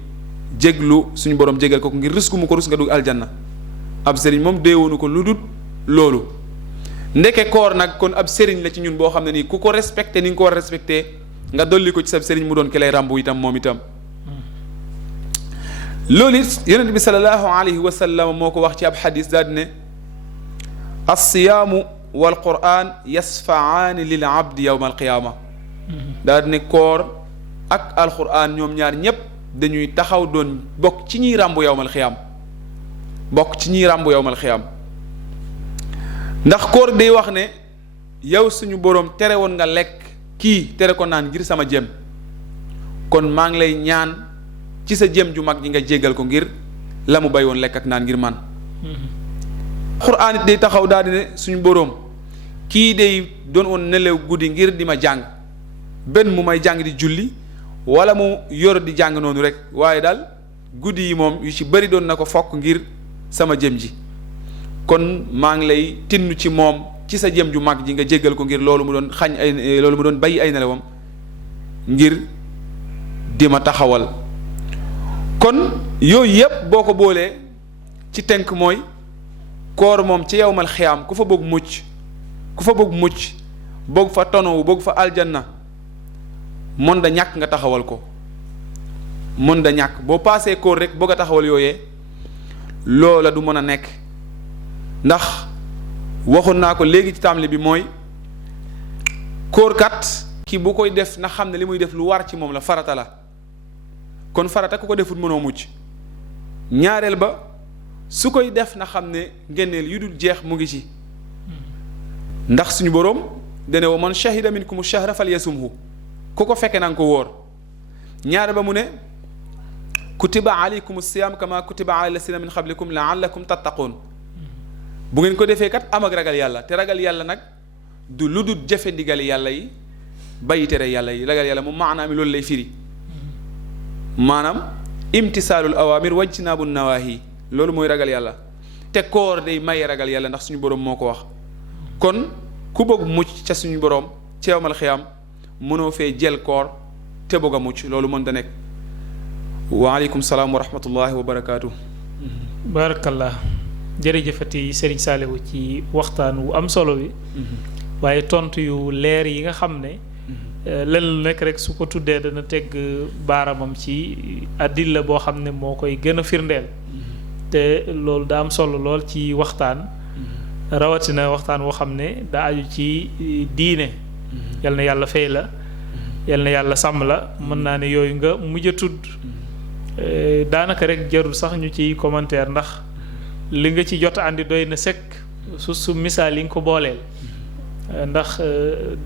jéglu suñu borom jégal ko ngir rus gu mu ko rus nga dugg aljanna ab sëriñ moom deewoonu ko lu dul loolu ndeke koor nag kon ab sëriñ la ci ñun boo xam ne nii ku ko respecté ni nga ko war a respecté nga dolli ko ci sa sëriñ mu doon ki lay ràmbu itam moom itam loolu it yonent bi sallallahu alayhi wa sallam moo ko wax ci ab xadis daal di ne alsiyaamu wal quran yasfaani lil abdi yawma alqiyaama daal di ne koor ak alquran ñoom ñaar ñépp dañuy taxaw doon bokk ci ñiy ràmbu yawmal xiyaam ndax koor day wax ne yow suñu boroom tere woon nga lekk kii tere ko naan ngir sama jëm kon maa ngi lay ñaan ci sa jëm ju mag ji nga jéggal ko ngir la mu bay woon lekk ak naan ngir man xuraan it day taxaw daal di ne suñu boroom kii day doon woon nelew guddi ngir di ma jàng benn mu may jàng di julli wala mu yor di jàng noonu rek waaye daal guddi yi moom yu ci bari doon na ko fokk ngir sama jëm ji kon maa ngi lay tinnu ci moom ci sa jëm ju mag ji nga jéggal ko ngir loolu mu doon xañ ay loolu mu doon bàyyi ay nelawam ngir di ma taxawal kon yooyu yépp boo ko boolee ci tënk mooy koor moom ci yawmal xiyaam ku fa bëgg mucc bëgg fa tonowu bëgg fa aljanna mën da ñàkk nga taxawal ko mën da ñàkk boo paasee koor rek bëgg a taxawal yooyee loola du mën a nekk ndax waxoon naa ko léegi ci tàmbali bi mooy koorkat ki bu koy def na xam ne li muy def lu war ci moom la farata la kon farata ku ko defut mënoo mucc ñaareel ba su koy def na xam ne ngenneel yu dul jeex mu ngi ci ndax suñu boroom dane wa man shahida minkum shahra falyasumhu ku ko fekke na nga ko wóor ñaareel ba mu ne kutiba alaykum siyam kama kutiba ala lasina min qablikum laallakum tattaqun bu ngeen ko defee kat am ak ragal yàlla te ragal yàlla nag du lu dul jëfe ndigali yàlla yi bàyyi tere yàlla yi ragal yàlla moom maanaam loolu lay firi maanaam imtisaalul awaamir wajtinaabu nawaahi loolu mooy ragal yàlla te koor day maye ragal yàlla ndax suñu boroom moo ko wax kon ku bëgg mucc ca suñu boroom ci yawmal xiyaam mënoo fee jël koor te bëgg a mucc loolu mën da nekk waaleykum salaam wa rahmatullahi wa barakaatu. barakallah jërëjëfati Serigne Saliou ci waxtaan wu am solo wi waaye tontu yu leer yi nga xam ne len lu nekk rek su ko tuddee dana tegg baaramam ci adilla boo xam ne moo koy gën a firndeel te loolu daa am solo lool ci waxtaan rawatina waxtaan woo xam ne daa aju ci diine yal na yàlla fay la yal na yàlla sàmm la mën naa ne yooyu nga mujj a tudd daanaka rek jarul sax ñu ci commentaire ndax li nga ci jot a andi doy na sekk su misaal yi nga ko booleel ndax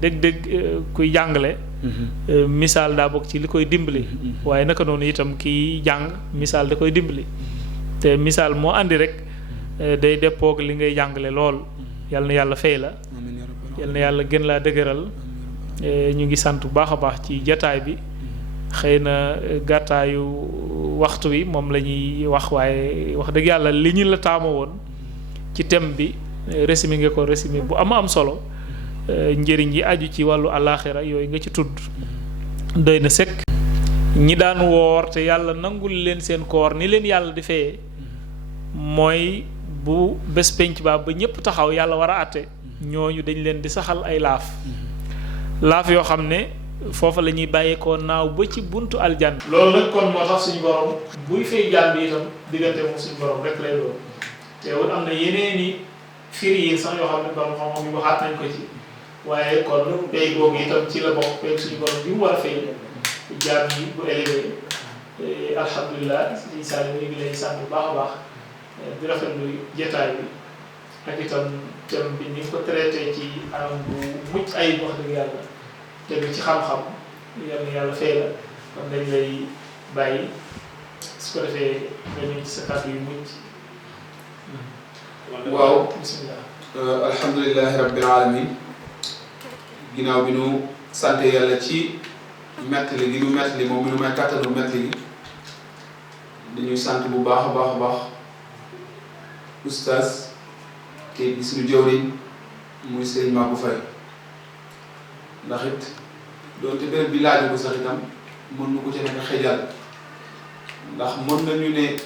dëgg-dëgg kuy jàngale misaal daa bokk ci li koy dimbali waaye naka noonu itam kiy jàng misaal da koy dimbali te misaal moo andi rek day deppoog li ngay jàngale lool yal na yàlla fay la yal na yàlla gën laa dëgëral ñu ngi sant bu baax a baax ci jataay bi xëy na gàttaayu waxtu wi moom la ñuy wax waaye wax dëgg yàlla li ñu la taamu woon ci thème bi résumé nga ko résumé bu am solo njëriñ yi aju ci wàllu àllaaxira yooyu nga ci tudd doy na sëkk ñi daan woor te yàlla nangul leen seen koor ni leen yàlla di fayee mooy bu bés penc ba ñëpp taxaw yàlla war a àtte ñooñu dañ leen di saxal ay laaf yoo xam ne foofa la ñuy bàyyeekoo naaw ba ci buntu aljan loolu nag kon moo tax suñu borom buy fay jaam bi itam diggante moom suñu borom rek lay doon teewul am na yeneeni firi yi sax yoo xam ne borom xam-xam yi waxaat nañ ko ci waaye kon pay googu itam ci la bokk pay suñu borom bi mu war a fay jaam yi bu élevé alhamdulilah si Saliou ñu ngi lay sant bu baax a baax di rafetlu jotaay bi ak itam thème bi ni ko traité ci anam bu mucc ayib wax dëgg yàlla tegu ci xam-xam yal na yàlla fay la kon dañ lay bàyyi su ko defee nga ñëw ci sa kàddu yu mucc. waaw bismillah. alhamdulilahi rabbil alamin ginnaaw bi nu sante yàlla ci mettali gi nu mettali moom mi nu may kàttanu mettali gi dañuy sant bu baax a baax oustaz te di suñu jawriñ muy Serigne Mabou Faye ndax it doonte béréb bi laaju ko sax itam mën nu ko ci nekk xejal ndax mën nañu ne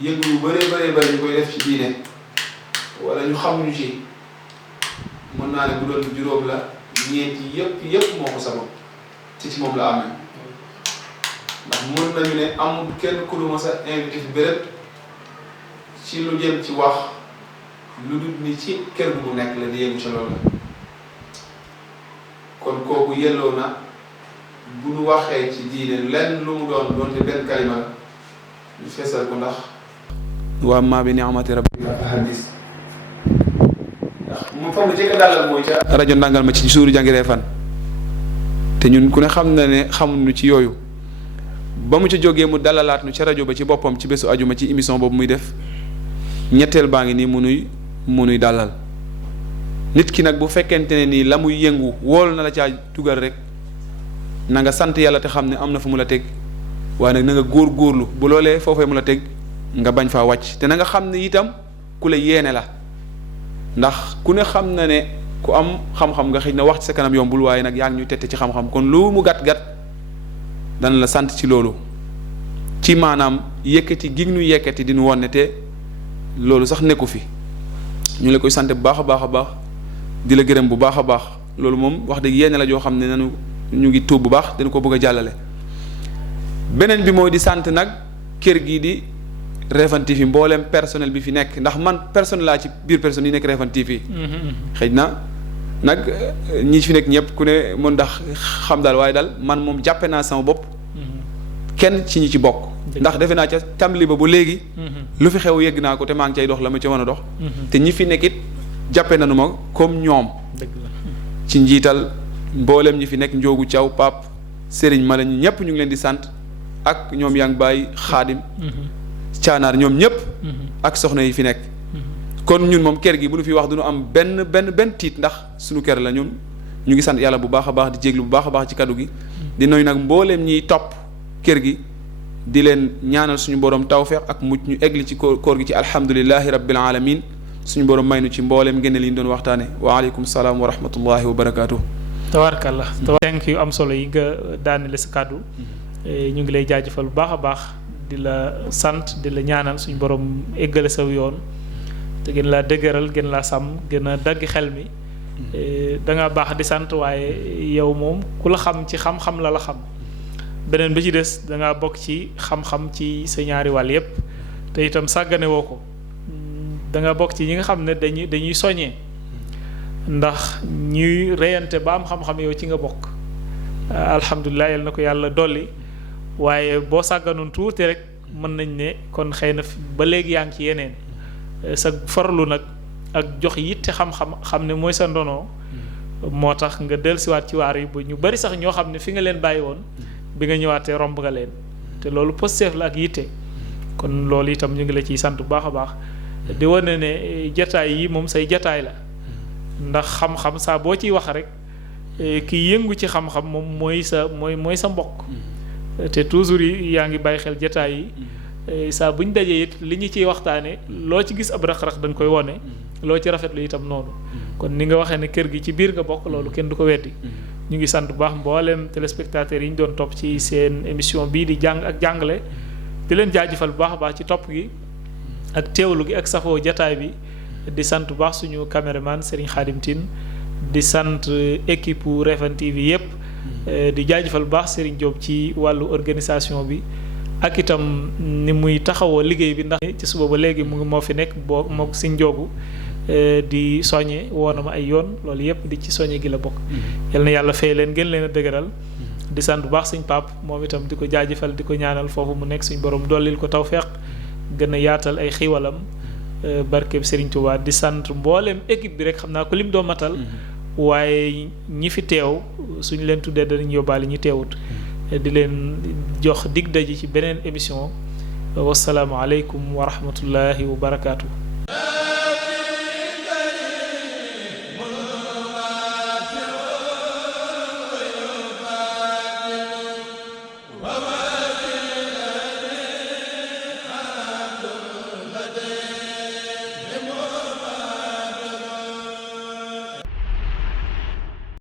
yëngu yu bëree bëri ñu koy def ci diine wala ñu xamuñu ci mën naa ne bu doon juróom la ñeenti yëpp moo ko sabab ci moom la amee ndax mën nañu ne amul kenn ku lu ma sa invité fi béréb ci lu jëm ci wax lu dul ni ci kër gu mu nekk la di yëngu ci loolu la kon kooku yelloo na bu nu waxee ci diine lenn lu mu doonte benn kalima la ñu feesal ko ndax waa maa bi ni'mati rabbika hadis ndax mu foog na jëkk dalal mooy ca rajo ndàngal ma ci suuru jàngiree fan te ñun ku ne xam na ne xamuñu ci yooyu ba mu ca jógee mu dalalaat nu ca rajo ba ci boppam ci bésu ajuma ci émission boobu muy def ñetteel baa ngi nii mu nuy dalal nit ki nag bu fekkente ne nii la muy yëngu wóolu na la caa dugal rek na nga sant yàlla te xam ne am na fu mu la teg waaye nag na nga góorgóorlu bu loolee foofee mu la teg nga bañ faa wàcc te na nga xam ne itam ku la yéene la ndax ku ne xam na ne ku am xam-xam nga xëy na wax ci sa kanam yombul waaye nag yaa ngi ñuy tette ci xam-xam kon lu mu gàtt-gàtt dana la sant ci loolu ci maanaam yëkkati gi ñu yëkkati di nu wonne te loolu sax nekku fi ñu la koy sant bu baax a baax di la gërëm bu baax a baax loolu moom wax dëgg yéene la joo xam ne nanu ñu ngi tuub bu baax dañu ko bëgg a jàllale beneen bi mooy di sant nag kër gii di Refane TV mboolem personnel bi fi nekk ndax man personnel laa ci biir personnel yi nekk Refane TV xëy na nag ñi fi nekk ñëpp ku ne mën ndax xam daal waaye daal man moom jàppe naa sama bopp kenn ci ñi ci bokk ndax defe naa ca tàmbali ba léegi lu fi xew yegg naa ko te maa ngi cay dox la ma ca mën a dox te ñi fi nekk it jàppe nañu ma comme ñoom ci njiital mboolem ñi fi nekk Njoogu Thiaw Pape Serigne Mala ñi ñëpp ñu ngi leen di sant ak ñoom yaa ngi bàyyi Xaadim Caanaar ñoom ñëpp ak soxna yi fi nekk kon ñun moom kër gi bu ñu fi wax du ñu am benn tiit ndax suñu kër la ñun ñu ngi sant yàlla bu baax a baax di jéglu bu baax a baax ci kaddu gi di nuyu nag mbooleem ñiy topp kër gi di leen ñaanal suñu borom tawfeex ak mucc ñu egli ci koor gi ci alhamdulillahi rabbil alamin suñu borom may nu ci mbooleem ngeen li ñu doon waxtaane waaleykum salaam wa rahmatullahi wa barakaatu. tabaarakallah thank yu am solo yi nga daanele sa kàddu ñu ngi lay jaajëfal bu baax a baax di la sant di la ñaanal suñu borom eggale saw yoon te gën laa dëgëral gën laa sàmm gën a dagg xel mi da nga baax di sant waaye yow moom ku la xam ci xam-xam la xam beneen bi ci des da ngaa bokk ci xam-xam ci sa ñaari wàll yépp te itam sàggane woo ko da nga bokk ci ñi nga xam ne dañuy soññee ndax ñuy reyante ba am xam-xam yow ci nga bokk alhamdulilah yal na ko yàlla dolli waaye boo sàgganoon tuuti rek mën nañ ne kon xëy na ba léegi yaa ngi ci yeneen sa farlu nag ak jox yitte xam ne mooy sa ndono moo tax nga dellusiwaat ci waar yi ba ñu bari sax ñoo xam ne fi nga leen bàyyi woon bi nga ñëwaatee romb nga leen te loolu positif la ak yitte kon loolu itam ñu ngi la ciy sant bu baax a baax di wane ne jataay yi moom say jataay la ndax xam-xam saa boo ciy wax rek ki yëngu ci xam-xam moom mooy sa mbokk te toujours yi yaa ngi bàyyi xel jataay yi saa buñ dajee it li ñu ciy waxtaane loo ci gis ab raq-raq da nga koy wone loo ci rafetlu itam noonu kon ni nga waxee ne kër gi ci biir nga bokk loolu kenn du ko weddi ñu ngi sant bu baax mboolem téléspectateurs yi ñu doon topp ci seen émission bii di jàng ak jàngale di leen jaajëfal bu baax a baax ci topp gi ak teewlu gi ak safoo jataay bi di sant bu baax suñu caméraman Serigne Khadim Tine di sant équipe Refane TV yépp di jaajëfal bu baax Serigne Diop ci wàllu organisation bi ak itam ni muy taxawoo liggéey bi ndax ci suba ba léegi moo fi nekk boo mook si njoogu di soññe woona ma ay yoon loolu yépp di ci soññe gi la bokk yal na yàlla fay leen gën leen a dëgëral di sant bu baax sëñ Pape moom itam di ko jaajëfal di ko ñaanal foofu mu nekk suñ borom dollil ko tawfeex gën a yaatal ay xiiwalam barkeb Serigne Touba di sant mboolem équipe bi rek xam naa ko lim doo matal waaye ñi fi teew suñu leen tuddee danañ yóbbaale ñi teewut di leen jox dig daji ci beneen émission wasalaamu aleykum wa rahmatullahi wa barakaatu.